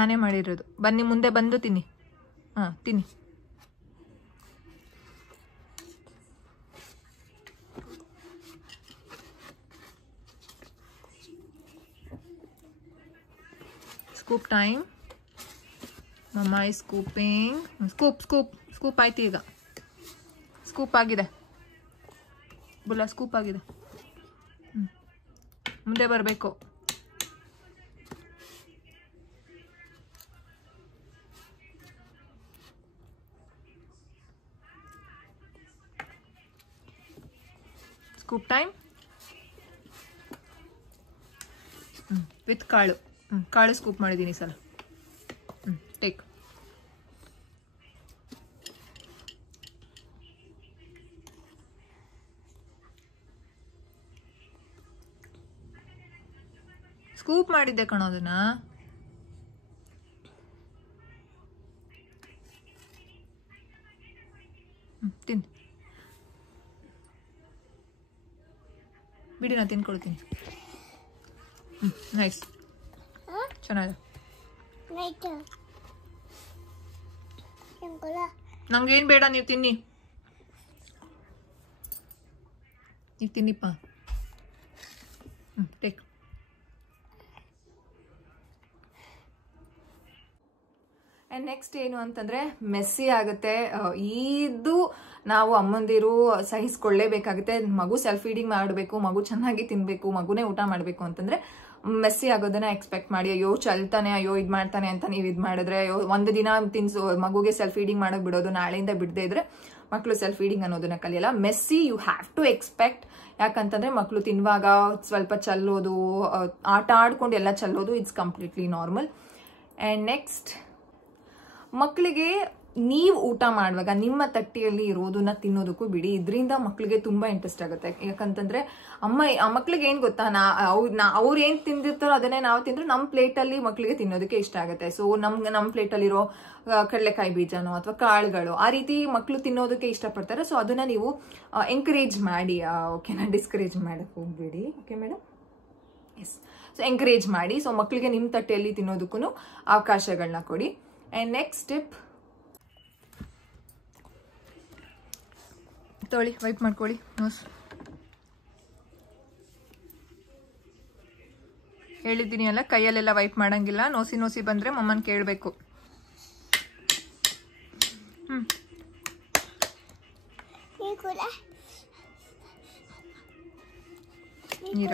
ನಾನೇ ಮಾಡಿರೋದು. ಬನ್ನಿ ಮುಂದೆ ಬಂದು ತಿನ್ನಿ. ತಿನ್ನಿ. Scoop time. ಮಮ್ಮ ಈ ಸ್ಕೂಪಿಂಗ್. ಸ್ಕೂಪ್ ಆಯ್ತು. ಈಗ ಸ್ಕೂಪ್ ಆಗಿದೆ ಬುಲ್ಲ, ಸ್ಕೂಪ್ ಆಗಿದೆ. ಮುಂದೆ ಬರಬೇಕು. ಸ್ಕೂಪ್ ಟೈಮ್ ವಿತ್ ಕಾಳು. ಕಾಳು ಸ್ಕೂಪ್ ಮಾಡಿದ್ದೀನಿ ಸಲ. ಟೇಕ್. ಸ್ಕೂಪ್ ಮಾಡಿದ್ದೆ ಕಣೋ ಅದನ್ನ. ತಿನ್ ಬಿಡಿ, ನಾನು ತಿನ್ಕೊಳ್ತೀನಿ. ನೈಸ್, ಚೆನ್ನಾಗಿದೆ. ನಂಗೇನು ಬೇಡ, ನೀವು ತಿನ್ನಿ. ನೀವು ತಿನ್ನಿಪ್ಪ. ಟೇಕ್. ಆ್ಯಂಡ್ ನೆಕ್ಸ್ಟ್ ಏನು ಅಂತಂದರೆ ಮೆಸ್ಸಿ ಆಗುತ್ತೆ. ಇದು ನಾವು ಅಮ್ಮಂದಿರು ಸಹಿಸ್ಕೊಳ್ಳೇಬೇಕಾಗುತ್ತೆ. ಮಗು ಸೆಲ್ಫ್ ಫೀಡಿಂಗ್ ಮಾಡಬೇಕು, ಮಗು ಚೆನ್ನಾಗಿ ತಿನ್ನಬೇಕು, ಮಗುನೇ ಊಟ ಮಾಡಬೇಕು ಅಂತಂದರೆ ಮೆಸ್ಸಿ ಆಗೋದನ್ನ ಎಕ್ಸ್ಪೆಕ್ಟ್ ಮಾಡಿ. ಅಯ್ಯೋ ಚಲ್ತಾನೆ, ಅಯ್ಯೋ ಇದು ಮಾಡ್ತಾನೆ ಅಂತ ನೀವು ಇದು ಮಾಡಿದ್ರೆ, ಅಯ್ಯೋ ಒಂದು ದಿನ ತಿನ್ಸು ಮಗುಗೆ ಸೆಲ್ಫ್ ಫೀಡಿಂಗ್ ಮಾಡೋಕೆ ಬಿಡೋದು, ನಾಳೆಯಿಂದ ಬಿಡದೇ ಇದ್ರೆ ಮಕ್ಕಳು ಸೆಲ್ಫ್ ಫೀಡಿಂಗ್ ಅನ್ನೋದನ್ನ ಕಲಿಯಲ್ಲ. Messy you have to expect. ಯಾಕಂತಂದ್ರೆ ಮಕ್ಕಳು ತಿನ್ನುವಾಗ ಸ್ವಲ್ಪ ಚಲ್ಲೋದು, ಆಟ ಆಡ್ಕೊಂಡು ಎಲ್ಲ ಚಲ್ಲೋದು, it's completely normal. And next, ಮಕ್ಕಳಿಗೆ ನೀವು ಊಟ ಮಾಡುವಾಗ ನಿಮ್ಮ ತಟ್ಟೆಯಲ್ಲಿ ಇರೋದನ್ನ ತಿನ್ನೋದಕ್ಕೂ ಬಿಡಿ. ಇದರಿಂದ ಮಕ್ಕಳಿಗೆ ತುಂಬಾ ಇಂಟ್ರೆಸ್ಟ್ ಆಗುತ್ತೆ. ಯಾಕಂತಂದ್ರೆ ಮಕ್ಕಳಿಗೆ ಏನ್ ಗೊತ್ತಾ, ಅವ್ರು ಏನ್ ತಿಂದಿರ್ತಾರೋ ಅದನ್ನೇ ನಾವು ತಿಂದ್ರೆ ನಮ್ಮ ಪ್ಲೇಟಲ್ಲಿ ಮಕ್ಕಳಿಗೆ ತಿನ್ನೋದಕ್ಕೆ ಇಷ್ಟ ಆಗುತ್ತೆ. ಸೊ ನಮ್ಮ ಪ್ಲೇಟಲ್ಲಿರೋ ಕಡಲೆಕಾಯಿ ಬೀಜನೋ ಅಥವಾ ಕಾಳುಗಳು ಆ ರೀತಿ ಮಕ್ಕಳು ತಿನ್ನೋದಕ್ಕೆ ಇಷ್ಟಪಡ್ತಾರೆ. ಸೊ ಅದನ್ನ ನೀವು ಎಂಕರೇಜ್ ಮಾಡಿ. ಓಕೆನಾ, ಡಿಸ್ಕರೇಜ್ ಮಾಡಕ್ ಹೋಗ್ಬೇಡಿ. Okay madam? Yes. So encourage ಮಾಡಿ. ಸೊ ಮಕ್ಕಳಿಗೆ ನಿಮ್ಮ ತಟ್ಟೆಯಲ್ಲಿ ತಿನ್ನೋದಕ್ಕೂ ಅವಕಾಶಗಳನ್ನ ಕೊಡಿ. ಆ್ಯಂಡ್ ನೆಕ್ಸ್ಟ್ ಸ್ಟೆಪ್, ತೊಳಿ, ವೈಪ್ ಮಾಡ್ಕೊಳ್ಳಿ ನೋಸ್. ಹೇಳಿದ್ದೀನಿ ಅಲ್ಲ, ಕೈಯಲ್ಲೆಲ್ಲ ವೈಪ್ ಮಾಡಂಗಿಲ್ಲ. ನೋಸಿ ಬಂದ್ರೆ ಮಮ್ಮನ್ ಕೇಳಬೇಕು. ನೀರ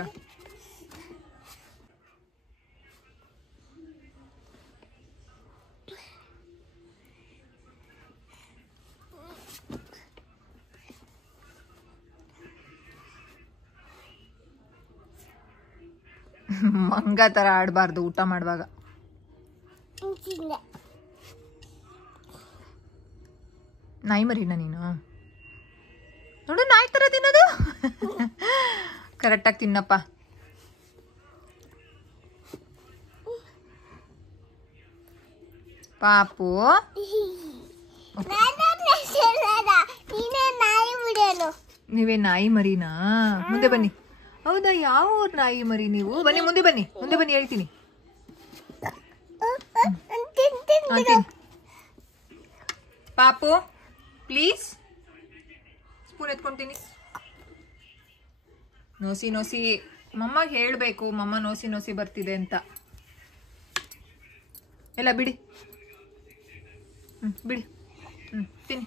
ಮಂಗ ತರ ಆಡಬಾರ್ದು ಊಟ ಮಾಡುವಾಗ. ನಾಯಿ ಮರಿನ ನೀನು? ನೋಡು, ನಾಯಿ ತರ ತಿನ್ನೋದು. ಕರೆಕ್ಟಾಗಿ ತಿನ್ನಪ್ಪ. ಪಾಪು, ನೀವೇ ನಾಯಿ ಮರಿನಾ? ಮುಂದೆ ಬನ್ನಿ. ಹೌದಾ, ಯಾವ ನಾಯಿ ಮರಿ ನೀವು? ಬನ್ನಿ, ಮುಂದೆ ಬನ್ನಿ, ಹೇಳ್ತೀನಿ. ಪಾಪು ಪ್ಲೀಸ್, ಸ್ಪೂನ್ ಎತ್ಕೊಂತೀನಿ. ನೋಸಿ ಮಮ್ಮಗೆ ಹೇಳ್ಬೇಕು, ಮಮ್ಮ ನೋಸಿ ಬರ್ತಿದೆ ಅಂತ. ಎಲ್ಲ ಬಿಡಿ, ಬಿಡಿ, ತಿನ್ನಿ.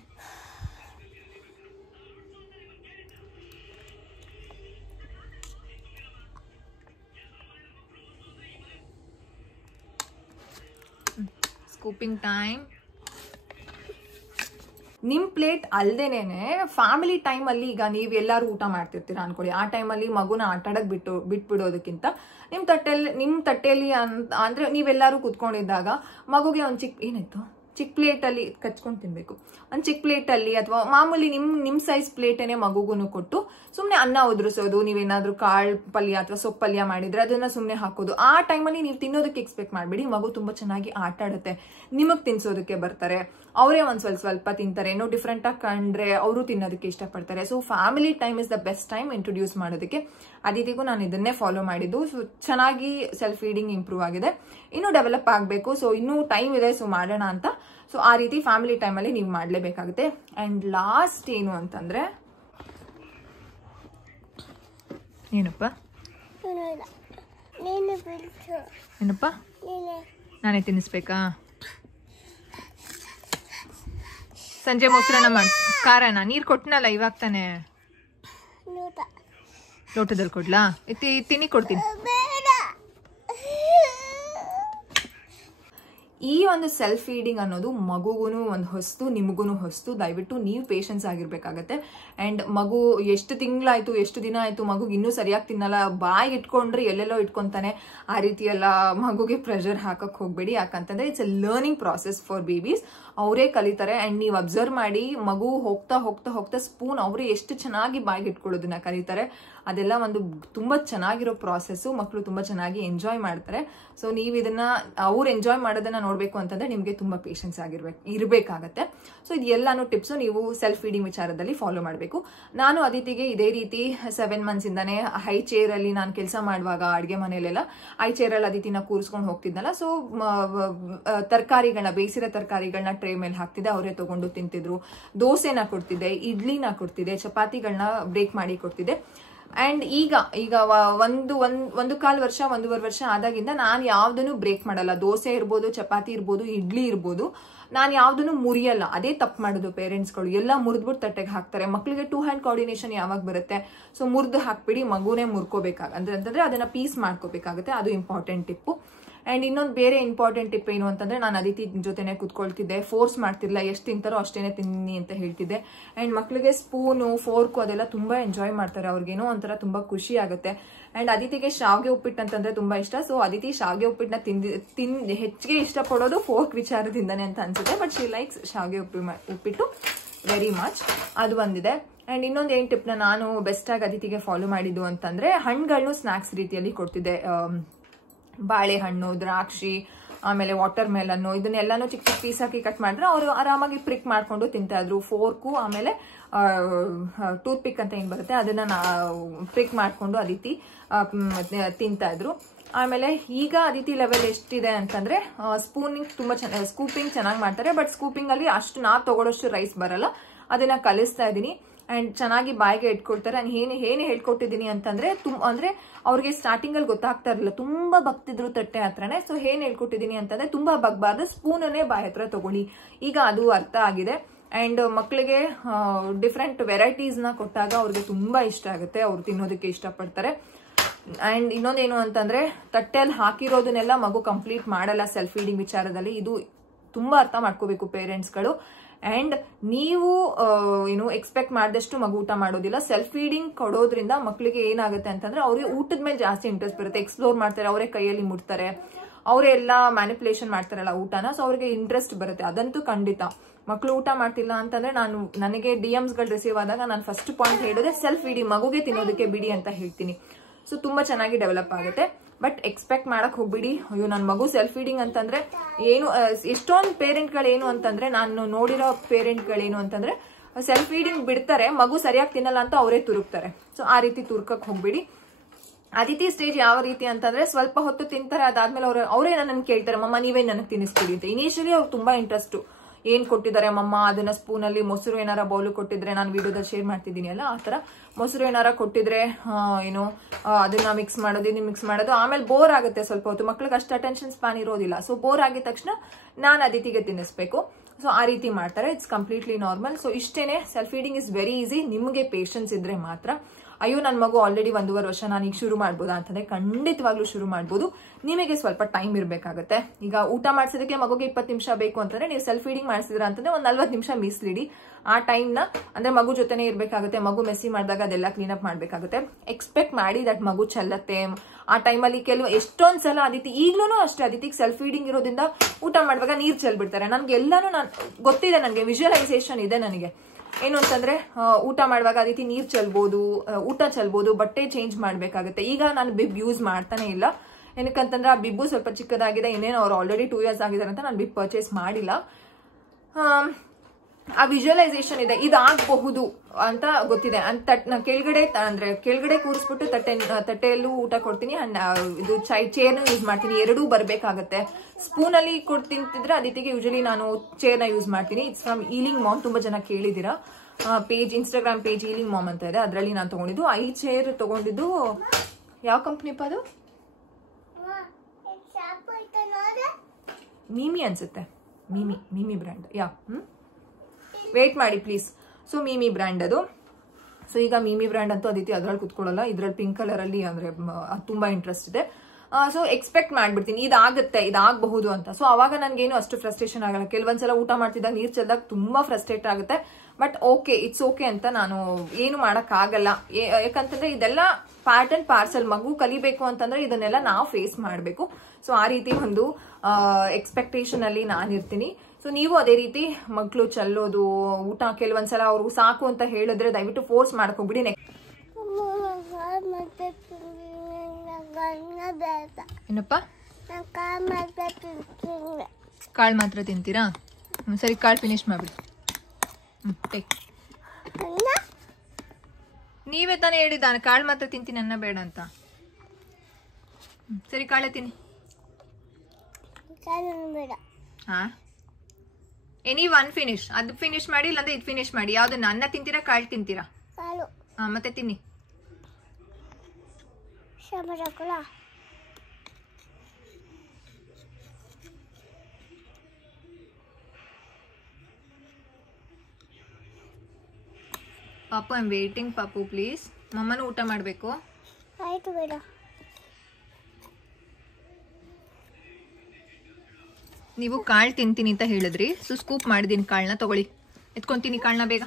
ಸ್ಕೂಪಿಂಗ್ ಟೈಮ್. ನಿಮ್ ಪ್ಲೇಟ್ ಅಲ್ದೇನೆ ಫ್ಯಾಮಿಲಿ ಟೈಮ್ ಅಲ್ಲಿ, ಈಗ ನೀವ್ ಎಲ್ಲಾರು ಊಟ ಮಾಡ್ತಿರ್ತೀರಾ ಅನ್ಕೊಳ್ಳಿ, ಆ ಟೈಮಲ್ಲಿ ಮಗುನ ಆಟಾಡಕ್ ಬಿಟ್ಬಿಡೋದಕ್ಕಿಂತ ನಿಮ್ ತಟ್ಟೆಯಲ್ಲಿ ಅಂದ್ರೆ ನೀವೆಲ್ಲಾರು ಕುತ್ಕೊಂಡಿದ್ದಾಗ ಮಗುಗೆ ಒಂದ್ ಚಿಕ್ಕ ಪ್ಲೇಟಲ್ಲಿ ಕಚ್ಕೊಂಡು ತಿನ್ಬೇಕು. ಒಂದು ಚಿಕ್ಕ ಪ್ಲೇಟಲ್ಲಿ ಅಥವಾ ಮಾಮೂಲಿ ನಿಮ್ ಸೈಜ್ ಪ್ಲೇಟೇನೆ ಮಗುಗೂ ಕೊಟ್ಟು ಸುಮ್ಮನೆ ಅನ್ನ ಉದುರಿಸೋದು. ನೀವೇನಾದ್ರೂ ಕಾಳು ಪಲ್ಯ ಅಥವಾ ಸೊಪ್ಪು ಪಲ್ಯ ಮಾಡಿದ್ರೆ ಅದನ್ನ ಸುಮ್ಮನೆ ಹಾಕೋದು. ಆ ಟೈಮಲ್ಲಿ ನೀವು ತಿನ್ನೋದಕ್ಕೆ ಎಕ್ಸ್ಪೆಕ್ಟ್ ಮಾಡಬೇಡಿ. ಮಗು ತುಂಬಾ ಚೆನ್ನಾಗಿ ಆಟ ಆಡುತ್ತೆ, ನಿಮಗ್ ತಿನ್ಸೋದಕ್ಕೆ ಬರ್ತಾರೆ, ಅವರೇ ಒಂದ್ ಸ್ವಲ್ಪ ತಿಂತಾರೆ. ಏನೋ ಡಿಫ್ರೆಂಟ್ ಆಗಿ ಕಂಡ್ರೆ ಅವರು ತಿನ್ನೋದಕ್ಕೆ ಇಷ್ಟಪಡ್ತಾರೆ. So family time is the best time introduce ಮಾಡೋದಕ್ಕೆ. ಅದಿತಿಗೂ ನಾನು ಇದನ್ನೇ ಫಾಲೋ ಮಾಡಿದ್ದು. ಸೊ ಚೆನ್ನಾಗಿ ಸೆಲ್ಫ್ ಫೀಡಿಂಗ್ ಇಂಪ್ರೂವ್ ಆಗಿದೆ, ಇನ್ನೂ ಡೆವಲಪ್ ಆಗಬೇಕು. ಸೊ ಇನ್ನೂ ಟೈಮ್ ಇದೆ, ಸೊ ಮಾಡೋಣ ಅಂತ. ಸೊ ಆ ರೀತಿ ಫ್ಯಾಮಿಲಿ ಟೈಮಲ್ಲಿ ನೀವು ಮಾಡಲೇಬೇಕಾಗುತ್ತೆ. ಆ್ಯಂಡ್ ಲಾಸ್ಟ್ ಏನು ಅಂತಂದ್ರೆ, ಏನಪ್ಪ ನಾನೇ ತಿನ್ನಿಸ್ಬೇಕಾ? ಸಂಜೆ ಮೊಸರನ್ನ ಮಾಡಿ ಖಾರನ ನೀರು ಕೊಟ್ಟನಲ್ಲ ಇವಾಗ ತಾನೆ, ಲೋಟದಲ್ಲಿ ಕೊಡ್ಲಾ? ತಿನ್ನಿ ಕೊಡ್ತೀನಿ. ಈ ಒಂದು ಸೆಲ್ಫ್ ಫೀಡಿಂಗ್ ಅನ್ನೋದು ಮಗುಗೂ ಒಂದು ಹೊಸ್ತು, ನಿಮಗೂ ಹೊಸ್ತು. ದಯವಿಟ್ಟು ನೀವು ಪೇಷನ್ಸ್ ಆಗಿರ್ಬೇಕಾಗತ್ತೆ. ಅಂಡ್ ಮಗು ಎಷ್ಟು ತಿಂಗಳಾಯ್ತು, ಎಷ್ಟು ದಿನ ಆಯ್ತು, ಮಗುಗೆ ಇನ್ನೂ ಸರಿಯಾಗಿ ತಿನ್ನಲ್ಲ, ಬಾಯಿ ಇಟ್ಕೊಂಡ್ರೆ ಎಲ್ಲೆಲ್ಲೋ ಇಟ್ಕೊಂತಾನೆ, ಆ ರೀತಿ ಎಲ್ಲ ಮಗುಗೆ ಪ್ರೆಷರ್ ಹಾಕಕ್ ಹೋಗ್ಬೇಡಿ. ಯಾಕಂತಂದ್ರೆ it's A learning process for babies. ಅವರೇ ಕಲಿತಾರೆ. ಅಂಡ್ ನೀವು ಅಬ್ಸರ್ವ್ ಮಾಡಿ, ಮಗು ಹೋಗ್ತಾ ಹೋಗ್ತಾ ಹೋಗ್ತಾ ಸ್ಪೂನ್ ಅವರೇ ಎಷ್ಟು ಚೆನ್ನಾಗಿ ಬಾಯಿಗೆ ಇಟ್ಕೊಳ್ಳೋದನ್ನ ಕಲಿತಾರೆ. ಅದೆಲ್ಲ ಒಂದು ತುಂಬಾ ಚೆನ್ನಾಗಿರೋ ಪ್ರಾಸೆಸ್. ಮಕ್ಕಳು ತುಂಬಾ ಚೆನ್ನಾಗಿ ಎಂಜಾಯ್ ಮಾಡ್ತಾರೆ. ಸೊ ನೀವು ಇದನ್ನ ಅವ್ರು ಎಂಜಾಯ್ ಮಾಡೋದನ್ನ ನೋಡ್ಬೇಕು ಅಂತಂದ್ರೆ ನಿಮ್ಗೆ ತುಂಬಾ ಪೇಷನ್ಸ್ ಇರ್ಬೇಕಾಗತ್ತೆ. ಸೊ ಇದೆಲ್ಲಾನು ಟಿಪ್ಸ್ ನೀವು ಸೆಲ್ಫ್ ಫೀಡಿಂಗ್ ವಿಚಾರದಲ್ಲಿ ಫಾಲೋ ಮಾಡಬೇಕು. ನಾನು ಅದಿತಿಗೆ ಇದೇ ರೀತಿ 7 months ಇಂದಾನೆ ಹೈ ಚೇರ್ ಅಲ್ಲಿ ನಾನು ಕೆಲಸ ಮಾಡುವಾಗ ಅಡ್ಗೆ ಮನೆಯಲ್ಲೆಲ್ಲ ಹೈ ಚೇರ್ ಅಲ್ಲಿ ಅದಿತಿನ ಕೂರಿಸ್ಕೊಂಡು ಹೋಗ್ತಿದ್ನಲ್ಲ. ಸೊ ತರಕಾರಿಗಳನ್ನ, ಬೇಯಿಸಿರೋ ತರಕಾರಿಗಳನ್ನ ಟ್ರೇ ಮೇಲೆ ಹಾಕ್ತಿದ್ದೆ, ಅವರೇ ತಗೊಂಡು ತಿಂತಿದ್ರು. ದೋಸೆನ ಕೊಡ್ತಿದ್ದೆ, ಇಡ್ಲಿನ ಕೊಡ್ತಿದ್ದೆ, ಚಪಾತಿಗಳನ್ನ ಬ್ರೇಕ್ ಮಾಡಿ ಕೊಡ್ತಿದ್ದೆ. ಅಂಡ್ ಈಗ 1.25 ವರ್ಷ 1.5 ವರ್ಷ ಆದಾಗಿಂದ ನಾನು ಯಾವ್ದನ್ನು ಬ್ರೇಕ್ ಮಾಡಲ್ಲ. ದೋಸೆ ಇರ್ಬೋದು, ಚಪಾತಿ ಇರ್ಬೋದು, ಇಡ್ಲಿ ಇರ್ಬೋದು, ನಾನು ಯಾವ್ದನ್ನು ಮುರಿಯಲ್ಲ. ಅದೇ ತಪ್ಪು ಮಾಡೋದು ಪೇರೆಂಟ್ಸ್ಗಳು. ಎಲ್ಲ ಮುರಿದ್ಬಿಟ್ಟು ತಟ್ಟೆಗೆ ಹಾಕ್ತಾರೆ. ಮಕ್ಕಳಿಗೆ 2 hand ಕೋಆರ್ಡಿನೇಷನ್ ಯಾವಾಗ ಬರುತ್ತೆ? ಸೊ ಮುರಿದು ಹಾಕ್ಬಿಡಿ, ಮಗುನೇ ಅಂತಂದ್ರೆ ಅದನ್ನ ಪೀಸ್ ಮಾಡ್ಕೋಬೇಕಾಗುತ್ತೆ. ಅದು ಇಂಪಾರ್ಟೆಂಟ್ ಟಿಪ್ಪು. ಅಂಡ್ ಇನ್ನೊಂದು ಬೇರೆ ಇಂಪಾರ್ಟೆಂಟ್ ಟಿಪ್ ಏನು ಅಂತಂದ್ರೆ, ನಾನು ಅದಿತಿ ಜೊತೆನೆ ಕುತ್ಕೊಳ್ತಿದ್ದೆ, ಫೋರ್ಸ್ ಮಾಡ್ತಿರ್ಲಿಲ್ಲ. ಎಷ್ಟು ತಿಂತಾರೋ ಅಷ್ಟೇನೆ ತಿನ್ನಿ ಅಂತ ಹೇಳ್ತಿದ್ದೆ. ಅಂಡ್ ಮಕ್ಳಿಗೆ ಸ್ಪೂನು, ಫೋರ್ಕು ಅದೆಲ್ಲ ತುಂಬಾ ಎಂಜಾಯ್ ಮಾಡ್ತಾರೆ. ಅವ್ರಿಗೇನೋ ಒಂಥರ ತುಂಬಾ ಖುಷಿ ಆಗುತ್ತೆ. ಅಂಡ್ ಅದಿತಿಗೆ ಶಾವಿಗೆ ಉಪ್ಪಿಟ್ಟು ಅಂತಂದ್ರೆ ತುಂಬಾ ಇಷ್ಟ. ಸೊ ಅದಿತಿ ಶಾವಿಗೆ ಉಪ್ಪಿಟ್ಟನ್ನ ಹೆಚ್ಚಿಗೆ ಇಷ್ಟಪಡೋದು ಫೋರ್ಕ್ ವಿಚಾರದಿಂದಾನೆ ಅಂತ ಅನ್ಸುತ್ತೆ. ಬಟ್ ಶಿ ಲೈಕ್ಸ್ ಶಾವಿಗೆ ಉಪ್ಪಿಟ್ಟು ವೆರಿ ಮಚ್. ಅದು ಬಂದಿದೆ. ಅಂಡ್ ಇನ್ನೊಂದು ಏನ್ ಟಿಪ್ನ ನಾನು ಬೆಸ್ಟ್ ಆಗಿ ಅದಿತಿಗೆ ಫಾಲೋ ಮಾಡಿದ್ದು ಅಂತಂದ್ರೆ, ಹಣ್ಣುಗಳನ್ನು ಸ್ನಾಕ್ಸ್ ರೀತಿಯಲ್ಲಿ ಕೊಡ್ತಿದ್ದೆ. ಬಾಳೆಹಣ್ಣು, ದ್ರಾಕ್ಷಿ, ಆಮೇಲೆ ವಾಟರ್ ಮೆಲನ್ನು, ಇದನ್ನೆಲ್ಲಾನು ಚಿಕ್ಕ ಚಿಕ್ಕ ಪೀಸ್ ಹಾಕಿ ಕಟ್ ಮಾಡಿದ್ರೆ ಅವರು ಆರಾಮಾಗಿ ಪ್ರಿಕ್ ಮಾಡ್ಕೊಂಡು ತಿಂತಾ ಇದ್ರು. ಫೋರ್ಕು ಆಮೇಲೆ ಟೂತ್ ಪಿಕ್ ಅಂತ ಏನ್ ಬರುತ್ತೆ ಅದನ್ನ ಪ್ರಿಕ್ ಮಾಡ್ಕೊಂಡು ಅದಿತಿ ತಿಂತಾ ಇದ್ರು. ಆಮೇಲೆ ಈಗ ಅದಿತಿ ಲೆವೆಲ್ ಎಷ್ಟಿದೆ ಅಂತಂದ್ರೆ, ಸ್ಪೂನಿಂಗ್ ತುಂಬಾ ಚೆನ್ನಾಗಿ, ಸ್ಕೂಪಿಂಗ್ ಚೆನ್ನಾಗಿ ಮಾಡ್ತಾರೆ. ಬಟ್ ಸ್ಕೂಪಿಂಗ್ ಅಲ್ಲಿ ಅಷ್ಟು ನಾವು ತಗೊಳ್ಳೋಷ್ಟು ರೈಸ್ ಬರಲ್ಲ. ಅದನ್ನ ಕಲಿಸ್ತಾ ಇದೀನಿ. ಅಂಡ್ ಚೆನ್ನಾಗಿ ಬಾಯಿಗೆ ಇಟ್ಕೊಳ್ತಾರೆ. ನಾನು ಏನು ಹೇಳ್ಕೊಟ್ಟಿದ್ದೀನಿ ಅಂತಂದ್ರೆ, ಅಂದ್ರೆ ಅವ್ರಿಗೆ ಸ್ಟಾರ್ಟಿಂಗ್ ಅಲ್ಲಿ ಗೊತ್ತಾಗ್ತಾ ಇರಲಿಲ್ಲ, ತುಂಬಾ ಬಗ್ತಿದ್ರು ತಟ್ಟೆ ಹತ್ರನೇ. ಸೊ ಏನ್ ಹೇಳ್ಕೊಟ್ಟಿದ್ದೀನಿ ಅಂತಂದ್ರೆ, ತುಂಬಾ ಬಗ್ಬಾರ್ದು, ಸ್ಪೂನನ್ನೇ ಬಾಯಿ ಹತ್ರ ತಗೊಳ್ಳಿ. ಈಗ ಅದು ಅರ್ಥ ಆಗಿದೆ. ಅಂಡ್ ಮಕ್ಕಳಿಗೆ ಡಿಫ್ರೆಂಟ್ ವೆರೈಟೀಸ್ ನ ಕೊಟ್ಟಾಗ ಅವ್ರಿಗೆ ತುಂಬಾ ಇಷ್ಟ ಆಗುತ್ತೆ, ಅವ್ರು ತಿನ್ನೋದಕ್ಕೆ ಇಷ್ಟಪಡ್ತಾರೆ. ಅಂಡ್ ಇನ್ನೊಂದೇನು ಅಂತಂದ್ರೆ, ತಟ್ಟೆಯಲ್ಲಿ ಹಾಕಿರೋದನ್ನೆಲ್ಲ ಮಗು ಕಂಪ್ಲೀಟ್ ಮಾಡಲ್ಲ ಸೆಲ್ಫ್ ಫೀಡಿಂಗ್ ವಿಚಾರದಲ್ಲಿ. ಇದು ತುಂಬಾ ಅರ್ಥ ಮಾಡ್ಕೋಬೇಕು ಪೇರೆಂಟ್ಸ್ಗಳು. ಅಂಡ್ ನೀವು ಎಕ್ಸ್ಪೆಕ್ಟ್ ಮಾಡಿದಷ್ಟು ಮಗು ಊಟ ಮಾಡೋದಿಲ್ಲ. ಸೆಲ್ಫ್ ಫೀಡಿಂಗ್ ಕೊಡೋದ್ರಿಂದ ಮಕ್ಕಳಿಗೆ ಏನಾಗುತ್ತೆ ಅಂತಂದ್ರೆ, ಅವ್ರಿಗೆ ಊಟದ ಮೇಲೆ ಜಾಸ್ತಿ ಇಂಟ್ರೆಸ್ಟ್ ಬರುತ್ತೆ. ಎಕ್ಸ್ಪ್ಲೋರ್ ಮಾಡ್ತಾರೆ, ಅವರೇ ಕೈಯಲ್ಲಿ ಮುಟ್ತಾರೆ, ಅವರೇ ಎಲ್ಲ ಮ್ಯಾನಿಪುಲೇಷನ್ ಮಾಡ್ತಾರಲ್ಲ ಊಟನ. ಸೊ ಅವ್ರಿಗೆ ಇಂಟ್ರೆಸ್ಟ್ ಬರುತ್ತೆ. ಅದಂತೂ ಖಂಡಿತ. ಮಕ್ಕಳು ಊಟ ಮಾಡ್ತಿಲ್ಲ ಅಂತಂದ್ರೆ, ನನಗೆ DMs ಗಳು ರಿಸೀವ್ ಆದಾಗ ನಾನು ಫಸ್ಟ್ ಪಾಯಿಂಟ್ ಹೇಳೋದೇ ಸೆಲ್ಫ್ ಫೀಡಿಂಗ್, ಮಗುಗೆ ತಿನ್ನೋದಕ್ಕೆ ಬಿಡಿ ಅಂತ ಹೇಳ್ತೀನಿ. ಸೊ ತುಂಬಾ ಚೆನ್ನಾಗಿ ಡೆವಲಪ್ ಆಗುತ್ತೆ. ಬಟ್ ಎಕ್ಸ್ಪೆಕ್ಟ್ ಮಾಡಕ್ ಹೋಗ್ಬಿಡಿ, ಅಯ್ಯೋ ನನ್ನ ಮಗು ಸೆಲ್ಫ್ ಫೀಡಿಂಗ್ ಅಂತಂದ್ರೆ ಏನು. ಎಷ್ಟೊಂದು ಪೇರೆಂಟ್ಗಳೇನು ಅಂತಂದ್ರೆ, ನಾನು ನೋಡಿರೋ ಪೇರೆಂಟ್ಗಳೇನು ಅಂತಂದ್ರೆ, ಸೆಲ್ಫ್ ಫೀಡಿಂಗ್ ಬಿಡ್ತಾರೆ, ಮಗು ಸರಿಯಾಗಿ ತಿನ್ನಲ್ಲ ಅಂತ ಅವರೇ ತುರುಕ್ತಾರೆ. ಸೊ ಆ ರೀತಿ ತುರ್ಕಕ್ ಹೋಗ್ಬಿಡಿ. ಅದಿತಿ ಸ್ಟೇಜ್ ಯಾವ ರೀತಿ ಅಂತಂದ್ರೆ, ಸ್ವಲ್ಪ ಹೊತ್ತು ತಿಂತಾರೆ, ಅದಾದ್ಮೇಲೆ ಅವರೇ ನನ್ನ ಕೇಳ್ತಾರೆ, ಮಮ್ಮ ನೀವೇ ನನಗೆ ತಿನ್ನಿಸ್ಬಿಡಿ ಅಂತ. ಇನಿಷಿಯಲಿ ಅವ್ರು ತುಂಬಾ ಇಂಟ್ರೆಸ್ಟ್, ಏನ್ ಕೊಟ್ಟಿದ್ದಾರೆ ಮಮ್ಮ, ಅದನ್ನ ಸ್ಪೂನ್ ಅಲ್ಲಿ ಮೊಸರು ಏನಾರ ಬೌಲ್ ಕೊಟ್ಟಿದ್ರೆ, ನಾನು ವಿಡಿಯೋದಲ್ಲಿ ಶೇರ್ ಮಾಡ್ತಿದ್ದೀನಿ ಅಲ್ಲ, ಆ ತರ ಮೊಸರು ಏನಾರ ಕೊಟ್ಟಿದ್ರೆ ಅದನ್ನ ಮಿಕ್ಸ್ ಮಾಡೋದು. ಆಮೇಲೆ ಬೋರ್ ಆಗುತ್ತೆ ಸ್ವಲ್ಪ ಹೊತ್ತು, ಮಕ್ಳಿಗೆ ಅಷ್ಟು ಅಟೆನ್ಷನ್ ಸ್ಪಾನ್ ಇರೋದಿಲ್ಲ. ಸೊ ಬೋರ್ ಆಗಿದ ತಕ್ಷಣ ನಾನು ಅದಿತಿಗೆ ತಿನ್ನಿಸ್ಬೇಕು. ಸೊ ಆ ರೀತಿ ಮಾಡ್ತಾರೆ. It's completely normal. ಸೊ ಇಷ್ಟೇನೆ. Self feeding is very easy. ನಿಮಗೆ ಪೇಷನ್ಸ್ ಇದ್ರೆ ಮಾತ್ರ. ಅಯ್ಯೋ ನನ್ನ ಮಗು ಆಲ್ರೆಡಿ 1.5 ವರ್ಷ, ನಾನು ಈಗ ಶುರು ಮಾಡ್ಬೋದಾ ಅಂತಂದ್ರೆ, ಖಂಡಿತವಾಗ್ಲೂ ಶುರು ಮಾಡ್ಬೋದು. ನಿಮಗೆ ಸ್ವಲ್ಪ ಟೈಮ್ ಇರಬೇಕಾಗುತ್ತೆ. ಈಗ ಊಟ ಮಾಡಿಸೋದಕ್ಕೆ ಮಗುಗೆ 20 ನಿಮಿಷ ಬೇಕು ಅಂತಂದ್ರೆ, ನೀವು ಸೆಲ್ಫ್ ಫೀಡಿಂಗ್ ಮಾಡಿಸಿದ್ರ ಅಂತಂದ್ರೆ ಒಂದು 40 ನಿಮಿಷ ಮೀಸಲಿಡಿ. ಆ ಟೈಮ್ನ ಅಂದ್ರೆ ಮಗು ಜೊತೆನೆ ಇರ್ಬೇಕಾಗುತ್ತೆ. ಮಗು ಮೆಸ್ಸಿ ಮಾಡಿದಾಗ ಅದೆಲ್ಲ ಕ್ಲೀನ್ ಅಪ್ ಮಾಡ್ಬೇಕಾಗುತ್ತೆ. ಎಕ್ಸ್ಪೆಕ್ಟ್ ಮಾಡಿ ದಟ್ ಮಗು ಚೆಲ್ಲತ್ತೆ. ಆ ಟೈಮಲ್ಲಿ ಎಷ್ಟೊಂದ್ ಸಲ ಅದಿತಿ, ಈಗ್ಲೂ ಅಷ್ಟೇ, ಅದಿತಿಗೆ ಸೆಲ್ಫ್ ಫೀಡಿಂಗ್ ಇರೋದ್ರಿಂದ ಊಟ ಮಾಡುವಾಗ ನೀರ್ ಚೆಲ್ಬಿಡ್ತಾರೆ. ನನ್ಗೆ ಎಲ್ಲಾನು ಗೊತ್ತಿದೆ, ನನಗೆ ವಿಜುವಲೈಸೇಷನ್ ಇದೆ. ನನಗೆ ಏನು ಅಂತಂದ್ರೆ, ಊಟ ಮಾಡುವಾಗ ಅದಿತಿ ನೀರ್ ಚೆಲ್ಬಹುದು, ಊಟ ಚೆಲ್ಬಹುದು, ಬಟ್ಟೆ ಚೇಂಜ್ ಮಾಡ್ಬೇಕಾಗುತ್ತೆ. ಈಗ ನಾನು ಬಿಬ್ ಯೂಸ್ ಮಾಡ್ತಾನೆ ಇಲ್ಲ. ಏನಕ್ಕಂತಂದ್ರೆ ಆ ಬಿಬ್ಬು ಸ್ವಲ್ಪ ಚಿಕ್ಕದಾಗಿದೆ. ಇನ್ನೇನು ಅವ್ರು ಆಲ್ರೆಡಿ 2 years ಆಗಿದ್ದಾರೆ ಅಂತ ನಾನು ಬಿಬ್ ಪರ್ಚೇಸ್ ಮಾಡಿಲ್ಲ. ಆ ವಿಜುವಲೈಸೇಷನ್ ಇದೆ, ಇದಾಗಬಹುದು ಅಂತ ಗೊತ್ತಿದೆ. ಕೆಳಗಡೆ ಕೂರಿಸ್ಬಿಟ್ಟು ತಟ್ಟೆಯಲ್ಲೂ ಊಟ ಕೊಡ್ತೀನಿ. ಇದು ಚೇರ್ನ ಯೂಸ್ ಮಾಡ್ತೀನಿ. ಎರಡೂ ಬರ್ಬೇಕಾಗತ್ತೆ. ಸ್ಪೂನ್ ಅಲ್ಲಿ ತಿಂತಿದ್ರೆ ಅದಿತಿಗೆ ಯೂಶಲಿ ನಾನು ಚೇರ್ನ ಯೂಸ್ ಮಾಡ್ತೀನಿ. It's from Ealing mom. ತುಂಬಾ ಜನ ಕೇಳಿದಿರಾ. ಇನ್ಸ್ಟಾಗ್ರಾಮ್ ಪೇಜ್ ಈಲಿಂಗ್ ಮಾಮ್ ಅಂತ ಇದೆ, ಅದರಲ್ಲಿ ನಾನು ತಗೊಂಡಿದ್ದು. ಈ ಚೇರ್ ತಗೊಂಡಿದ್ದು ಯಾವ ಕಂಪ್ನಿಪ್ಪ ಅದು? ಮೀಮಿ ಅನ್ಸುತ್ತೆ. ಮೀಮಿ ಬ್ರ್ಯಾಂಡ್. ವೇಟ್ ಮಾಡಿ ಪ್ಲೀಸ್. ಸೊ ಮೀಮಿ ಬ್ರ್ಯಾಂಡ್ ಅದು. ಸೊ ಈಗ ಮೀಮಿ ಬ್ರ್ಯಾಂಡ್ ಅಂತೂ ಅದಿತಿ ಅದ್ರಲ್ಲಿ ಕುತ್ಕೊಳ್ಳಲ್ಲ. ಇದ್ರಲ್ಲಿ ಪಿಂಕ್ ಕಲರ್ ಅಲ್ಲಿ ಅಂದ್ರೆ ತುಂಬಾ ಇಂಟ್ರೆಸ್ಟ್ ಇದೆ. ಸೊ ಎಕ್ಸ್ಪೆಕ್ಟ್ ಮಾಡ್ಬಿಡ್ತೀನಿ ಇದಾಗುತ್ತೆ ಇದಾಗಬಹುದು ಅಂತ. ಸೊ ಅವಾಗ ನನ್ಗೇನು ಅಷ್ಟು ಫ್ರಸ್ಟ್ರೇಷನ್ ಆಗಲ್ಲ. ಕೆಲವೊಂದ್ಸಲ ಊಟ ಮಾಡ್ತಿದ್ದಾಗ ನೀರ್ ಚೆಲ್ದಾಗ ತುಂಬಾ ಫ್ರಸ್ಟ್ರೇಟ್ ಆಗುತ್ತೆ. ಬಟ್ ಓಕೆ, ಇಟ್ಸ್ ಓಕೆ ಅಂತ ನಾನು ಏನು ಮಾಡಕ್ ಆಗಲ್ಲ. ಯಾಕಂತಂದ್ರೆ ಇದೆಲ್ಲ ಪಾರ್ಟ್ ಅಂಡ್ ಪಾರ್ಸಲ್. ಮಗು ಕಲಿಬೇಕು ಅಂತಂದ್ರೆ ಇದನ್ನೆಲ್ಲ ನಾವು ಫೇಸ್ ಮಾಡ್ಬೇಕು. ಸೊ ಆ ರೀತಿ ಒಂದು ಎಕ್ಸ್ಪೆಕ್ಟೇಷನ್ ಅಲ್ಲಿ ನಾನಿರ್ತೀನಿ. ಸೊ ನೀವು ಅದೇ ರೀತಿ ಮಕ್ಳು ಚೆಲ್ಲೋದು, ಊಟ ಕೆಲವೊಂದ್ಸಲ ಅವ್ರು ಸಾಕು ಅಂತ ಹೇಳಿದ್ರೆ ದಯವಿಟ್ಟು ಫೋರ್ಸ್ ಮಾಡ್ಕೊಂಡ್ಬಿಡಿ. ಏನಪ್ಪ, ಕಾಳು ಮಾತ್ರ ತಿಂತೀರಾ? ಸರಿ, ಕಾಳು ಫಿನಿಶ್ ಮಾಡ್ಬಿಡಿ. ನೀವೇ ತಾನೇ ಹೇಳಿದ್ದಾನೆ ಕಾಳು ಮಾತ್ರ ತಿಂತೀನಿ ಅನ್ನ ಬೇಡ ಅಂತ. ಸರಿ, ಕಾಳೆ ತಿನ್ನಿ. ಹಾ, ಎನಿ ಒನ್ ಫಿನಿಶ್. ಅದು ಫಿನಿಶ್ ಮಾಡಿ, ಇಲ್ಲಾಂದ್ರೆ ಇದು ಫಿನಿಶ್ ಮಾಡಿ. ಯಾವ್ದನ್ನ, ಅನ್ನ ತಿಂತೀರಾ ಕಾಳು ತಿಂತೀರಾ? ಹಾ, ಮತ್ತೆ ತಿನ್ನಿ. ಪಾಪು, ಐ ಆಮ್ ವೇಟಿಂಗ್. ಪಾಪು ಪ್ಲೀಸ್, ಮಮ್ಮನೂ ಊಟ ಮಾಡಬೇಕು. ಆಯ್ತು ಬೇಡ. ನೀವು ಕಾಳು ತಿಂತೀನಿ ಅಂತ ಹೇಳಿದ್ರಿ, ಸೊ ಸ್ಕೂಪ್ ಮಾಡಿದೀನಿ. ಕಾಳನ್ನ ತಗೊಳ್ಳಿ, ಎತ್ಕೊಂತೀನಿ ಕಾಳನ್ನ. ಬೇಗ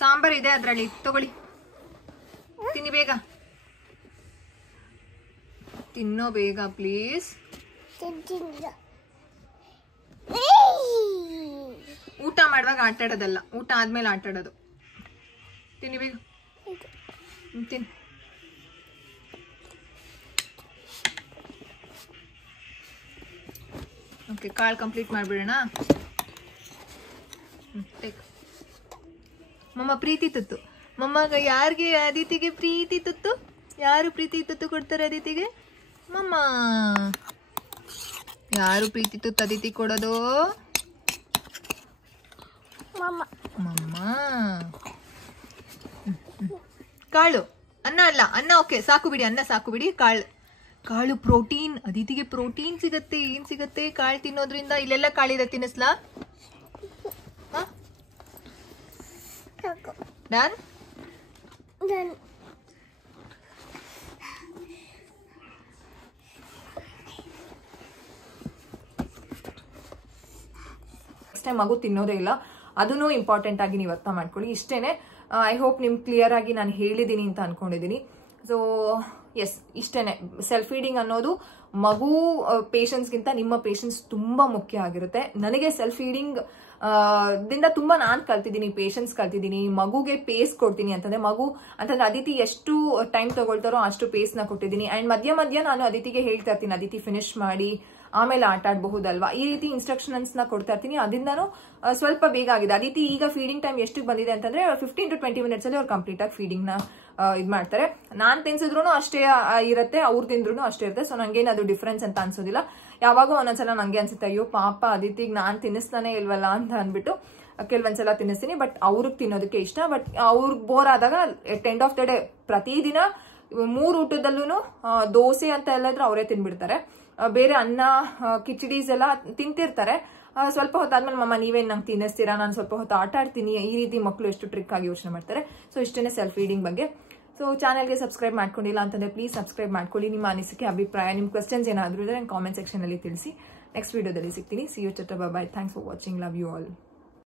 ಸಾಂಬಾರ್ ಇದೆ ಅದ್ರಲ್ಲಿ, ತಗೊಳ್ಳಿ, ತಿನ್ನಿ ಬೇಗ. ತಿನ್ನೋ ಬೇಗ ಪ್ಲೀಸ್. ಊಟ ಮಾಡುವಾಗ ಆಟ ಆಡೋದಲ್ಲ, ಊಟ ಆದ್ಮೇಲೆ ಆಟ ಆಡೋದು. ತಿನ್ನಿ ಬೇಗ, ತಿನ್ನಿ. ಓಕೆ, ಕಾಳು ಕಂಪ್ಲೀಟ್ ಮಾಡ್ಬಿಡೋಣ. ಮಮ್ಮ ಪ್ರೀತಿ ತುತ್ತು. ಮಮ್ಮಗ ಯಾರಿಗೆ? ಅದಿತಿಗೆ ಪ್ರೀತಿ ತುತ್ತು. ಯಾರು ಪ್ರೀತಿ ತುತ್ತು ಕೊಡ್ತಾರೆ ಅದಿತಿಗೆ? ಮಮ್ಮ. ಯಾರು ಪ್ರೀತಿ ತುತ್ತು ಅದಿತಿ ಕೊಡೋದು? ಮಮ್ಮ. ಕಾಳು, ಅನ್ನ ಅಲ್ಲ, ಅನ್ನ ಓಕೆ ಸಾಕು ಬಿಡಿ, ಅನ್ನ ಸಾಕು ಬಿಡಿ. ಕಾಳು ಪ್ರೋಟೀನ್. ಅದಿತಿಗೆ ಪ್ರೋಟೀನ್ ಸಿಗತ್ತೆ. ಏನ್ ಸಿಗತ್ತೆ ಕಾಳು ತಿನ್ನೋದ್ರಿಂದ? ಇಲ್ಲೆಲ್ಲ ಕಾಳಿದೆ, ತಿನ್ನಿಸ್ಲಾ? ಡನ್. ನೆಕ್ಸ್ಟ್ ಟೈಮ್ ಮಗು ತಿನ್ನೋದೇ ಇಲ್ಲ, ಅದನ್ನು ಇಂಪಾರ್ಟೆಂಟ್ ಆಗಿ ನೀವು ಅರ್ಥ ಮಾಡ್ಕೊಳ್ಳಿ. ಇಷ್ಟೇನೆ. ಐ ಹೋಪ್ ನಿಮ್ಗೆ ಕ್ಲಿಯರ್ ಆಗಿ ನಾನು ಹೇಳಿದ್ದೀನಿ ಅಂತ ಅನ್ಕೊಂಡಿದ್ದೀನಿ. ಸೊ ಎಸ್, ಇಷ್ಟೇನೆ. ಸೆಲ್ಫ್ ಫೀಡಿಂಗ್ ಅನ್ನೋದು ಮಗು ಪೇಷನ್ಸ್ಗಿಂತ ನಿಮ್ಮ ಪೇಷನ್ಸ್ ತುಂಬಾ ಮುಖ್ಯ ಆಗಿರುತ್ತೆ. ನನಗೆ ಸೆಲ್ಫ್ ಫೀಡಿಂಗ್ ದಿಂದ ತುಂಬಾ ನಾನು ಕಲ್ತಿದ್ದೀನಿ, ಪೇಷನ್ಸ್ ಕಲ್ತಿದ್ದೀನಿ. ಮಗುಗೆ ಪೇಸ್ ಕೊಡ್ತೀನಿ ಅಂತಂದ್ರೆ ಅದಿತಿ ಎಷ್ಟು ಟೈಮ್ ತಗೊಳ್ತಾರೋ ಅಷ್ಟು ಪೇಸ್ ನ ಕೊಟ್ಟಿದ್ದೀನಿ. ಅಂಡ್ ಮಧ್ಯ ನಾನು ಅದಿತಿಗೆ ಹೇಳ್ತಾ ಇರ್ತೀನಿ, ಅದಿತಿ ಫಿನಿಶ್ ಮಾಡಿ ಆಮೇಲೆ ಆಟ ಆಡಬಹುದಲ್ವಾ, ಈ ರೀತಿ ಇನ್ಸ್ಟ್ರಕ್ಷನ್ಸ್ ನ ಕೊಡ್ತಾ ಇರ್ತೀನಿ. ಅದರಿಂದನೂ ಸ್ವಲ್ಪ ಬೇಗ ಆಗಿದೆ. ಅದಿತಿ ಈಗ ಫೀಡಿಂಗ್ ಟೈಮ್ ಎಷ್ಟು ಬಂದಿದೆ ಅಂತಂದ್ರೆ 15 to 20 minutes ಅಲ್ಲಿ ಅವ್ರು ಕಂಪ್ಲೀಟ್ ಆಗಿ ಫೀಡಿಂಗ್ ನ ಇದ್ ಮಾಡ್ತಾರೆ. ನಾನ್ ತಿನ್ಸಿದ್ರು ಅಷ್ಟೇ ಇರುತ್ತೆ, ಅವ್ರು ತಿಂದ್ರು ಅಷ್ಟೇ ಇರುತ್ತೆ. ಸೊ ನಂಗೇನು ಅದು ಡಿಫ್ರೆನ್ಸ್ ಅಂತ ಅನ್ಸೋದಿಲ್ಲ. ಯಾವಾಗೋ ಒಂದೊಂದ್ಸಲ ನಂಗೆ ಅನ್ಸುತ್ತೆ, ಅಯ್ಯೋ ಪಾಪ ಅದಿತಿಗೆ ನಾನ್ ತಿನ್ನಿಸ್ತಾನೆ ಇಲ್ವಲ್ಲ ಅಂತ ಅನ್ಬಿಟ್ಟು ಕೆಲವೊಂದ್ಸಲ ತಿನ್ನಿಸ್ತೀನಿ. ಬಟ್ ಅವ್ರಿಗೆ ತಿನ್ನೋದಕ್ಕೆ ಇಷ್ಟ. ಬಟ್ ಅವ್ರಿಗೆ ಬೋರ್ ಆದಾಗ ಎಟ್ ಎಂಡ್ ಆಫ್ ದ ಡೇ ಪ್ರತಿದಿನ 3 ಊಟದಲ್ಲೂ ದೋಸೆ ಅಂತ ಎಲ್ಲಾದ್ರೂ ಅವರೇ ತಿನ್ಬಿಡ್ತಾರೆ. ಬೇರೆ ಅನ್ನ, ಕಿಚಡೀಸ್ ಎಲ್ಲ ತಿಂತಿರ್ತಾರೆ. ಸ್ವಲ್ಪ ಹೊತ್ತಾದ್ಮೇಲೆ ಮಮ್ಮ ನೀವೇನ್ ನಂಗೆ ತಿನ್ನಿಸ್ತೀರಾ, ನಾನು ಸ್ವಲ್ಪ ಹೊತ್ತು ಆಟ ಆಡ್ತೀನಿ. ಈ ರೀತಿ ಮಕ್ಕಳು ಎಷ್ಟು ಟ್ರಿಕ್ ಆಗಿ ಯೋಚನೆ ಮಾಡ್ತಾರೆ. ಸೊ ಇಷ್ಟೇನೆ ಸೆಲ್ಫ್ ಫೀಡಿಂಗ್ ಬಗ್ಗೆ. ಸೊ ಚಾನಲ್ಗೆ ಸಬ್ಸ್ಕ್ರೈಬ್ ಮಾಡ್ಕೊಂಡಿಲ್ಲ ಅಂತಂದ್ರೆ ಪ್ಲೀಸ್ ಸಬ್ಸ್ಕ್ರೈಬ್ ಮಾಡ್ಕೊಳ್ಳಿ. ನಿಮ್ಮ ಅನಿಸಿಕೆ, ಅಭಿಪ್ರಾಯ, ನಿಮ್ಮ ಕ್ವೆಶ್ಚನ್ಸ್ ಏನಾದರೂ ಇದ್ರೆ ಕಾಮೆಂಟ್ ಸೆಕ್ಷನ್ ಅಲ್ಲಿ ತಿಳಿಸಿ. ನೆಕ್ಸ್ಟ್ ವಿಡಿಯೋದಲ್ಲಿ ಸಿಗ್ತೀನಿ. ಸಿ ಯು, ಚಟ, bye. Thanks for watching. Love you all.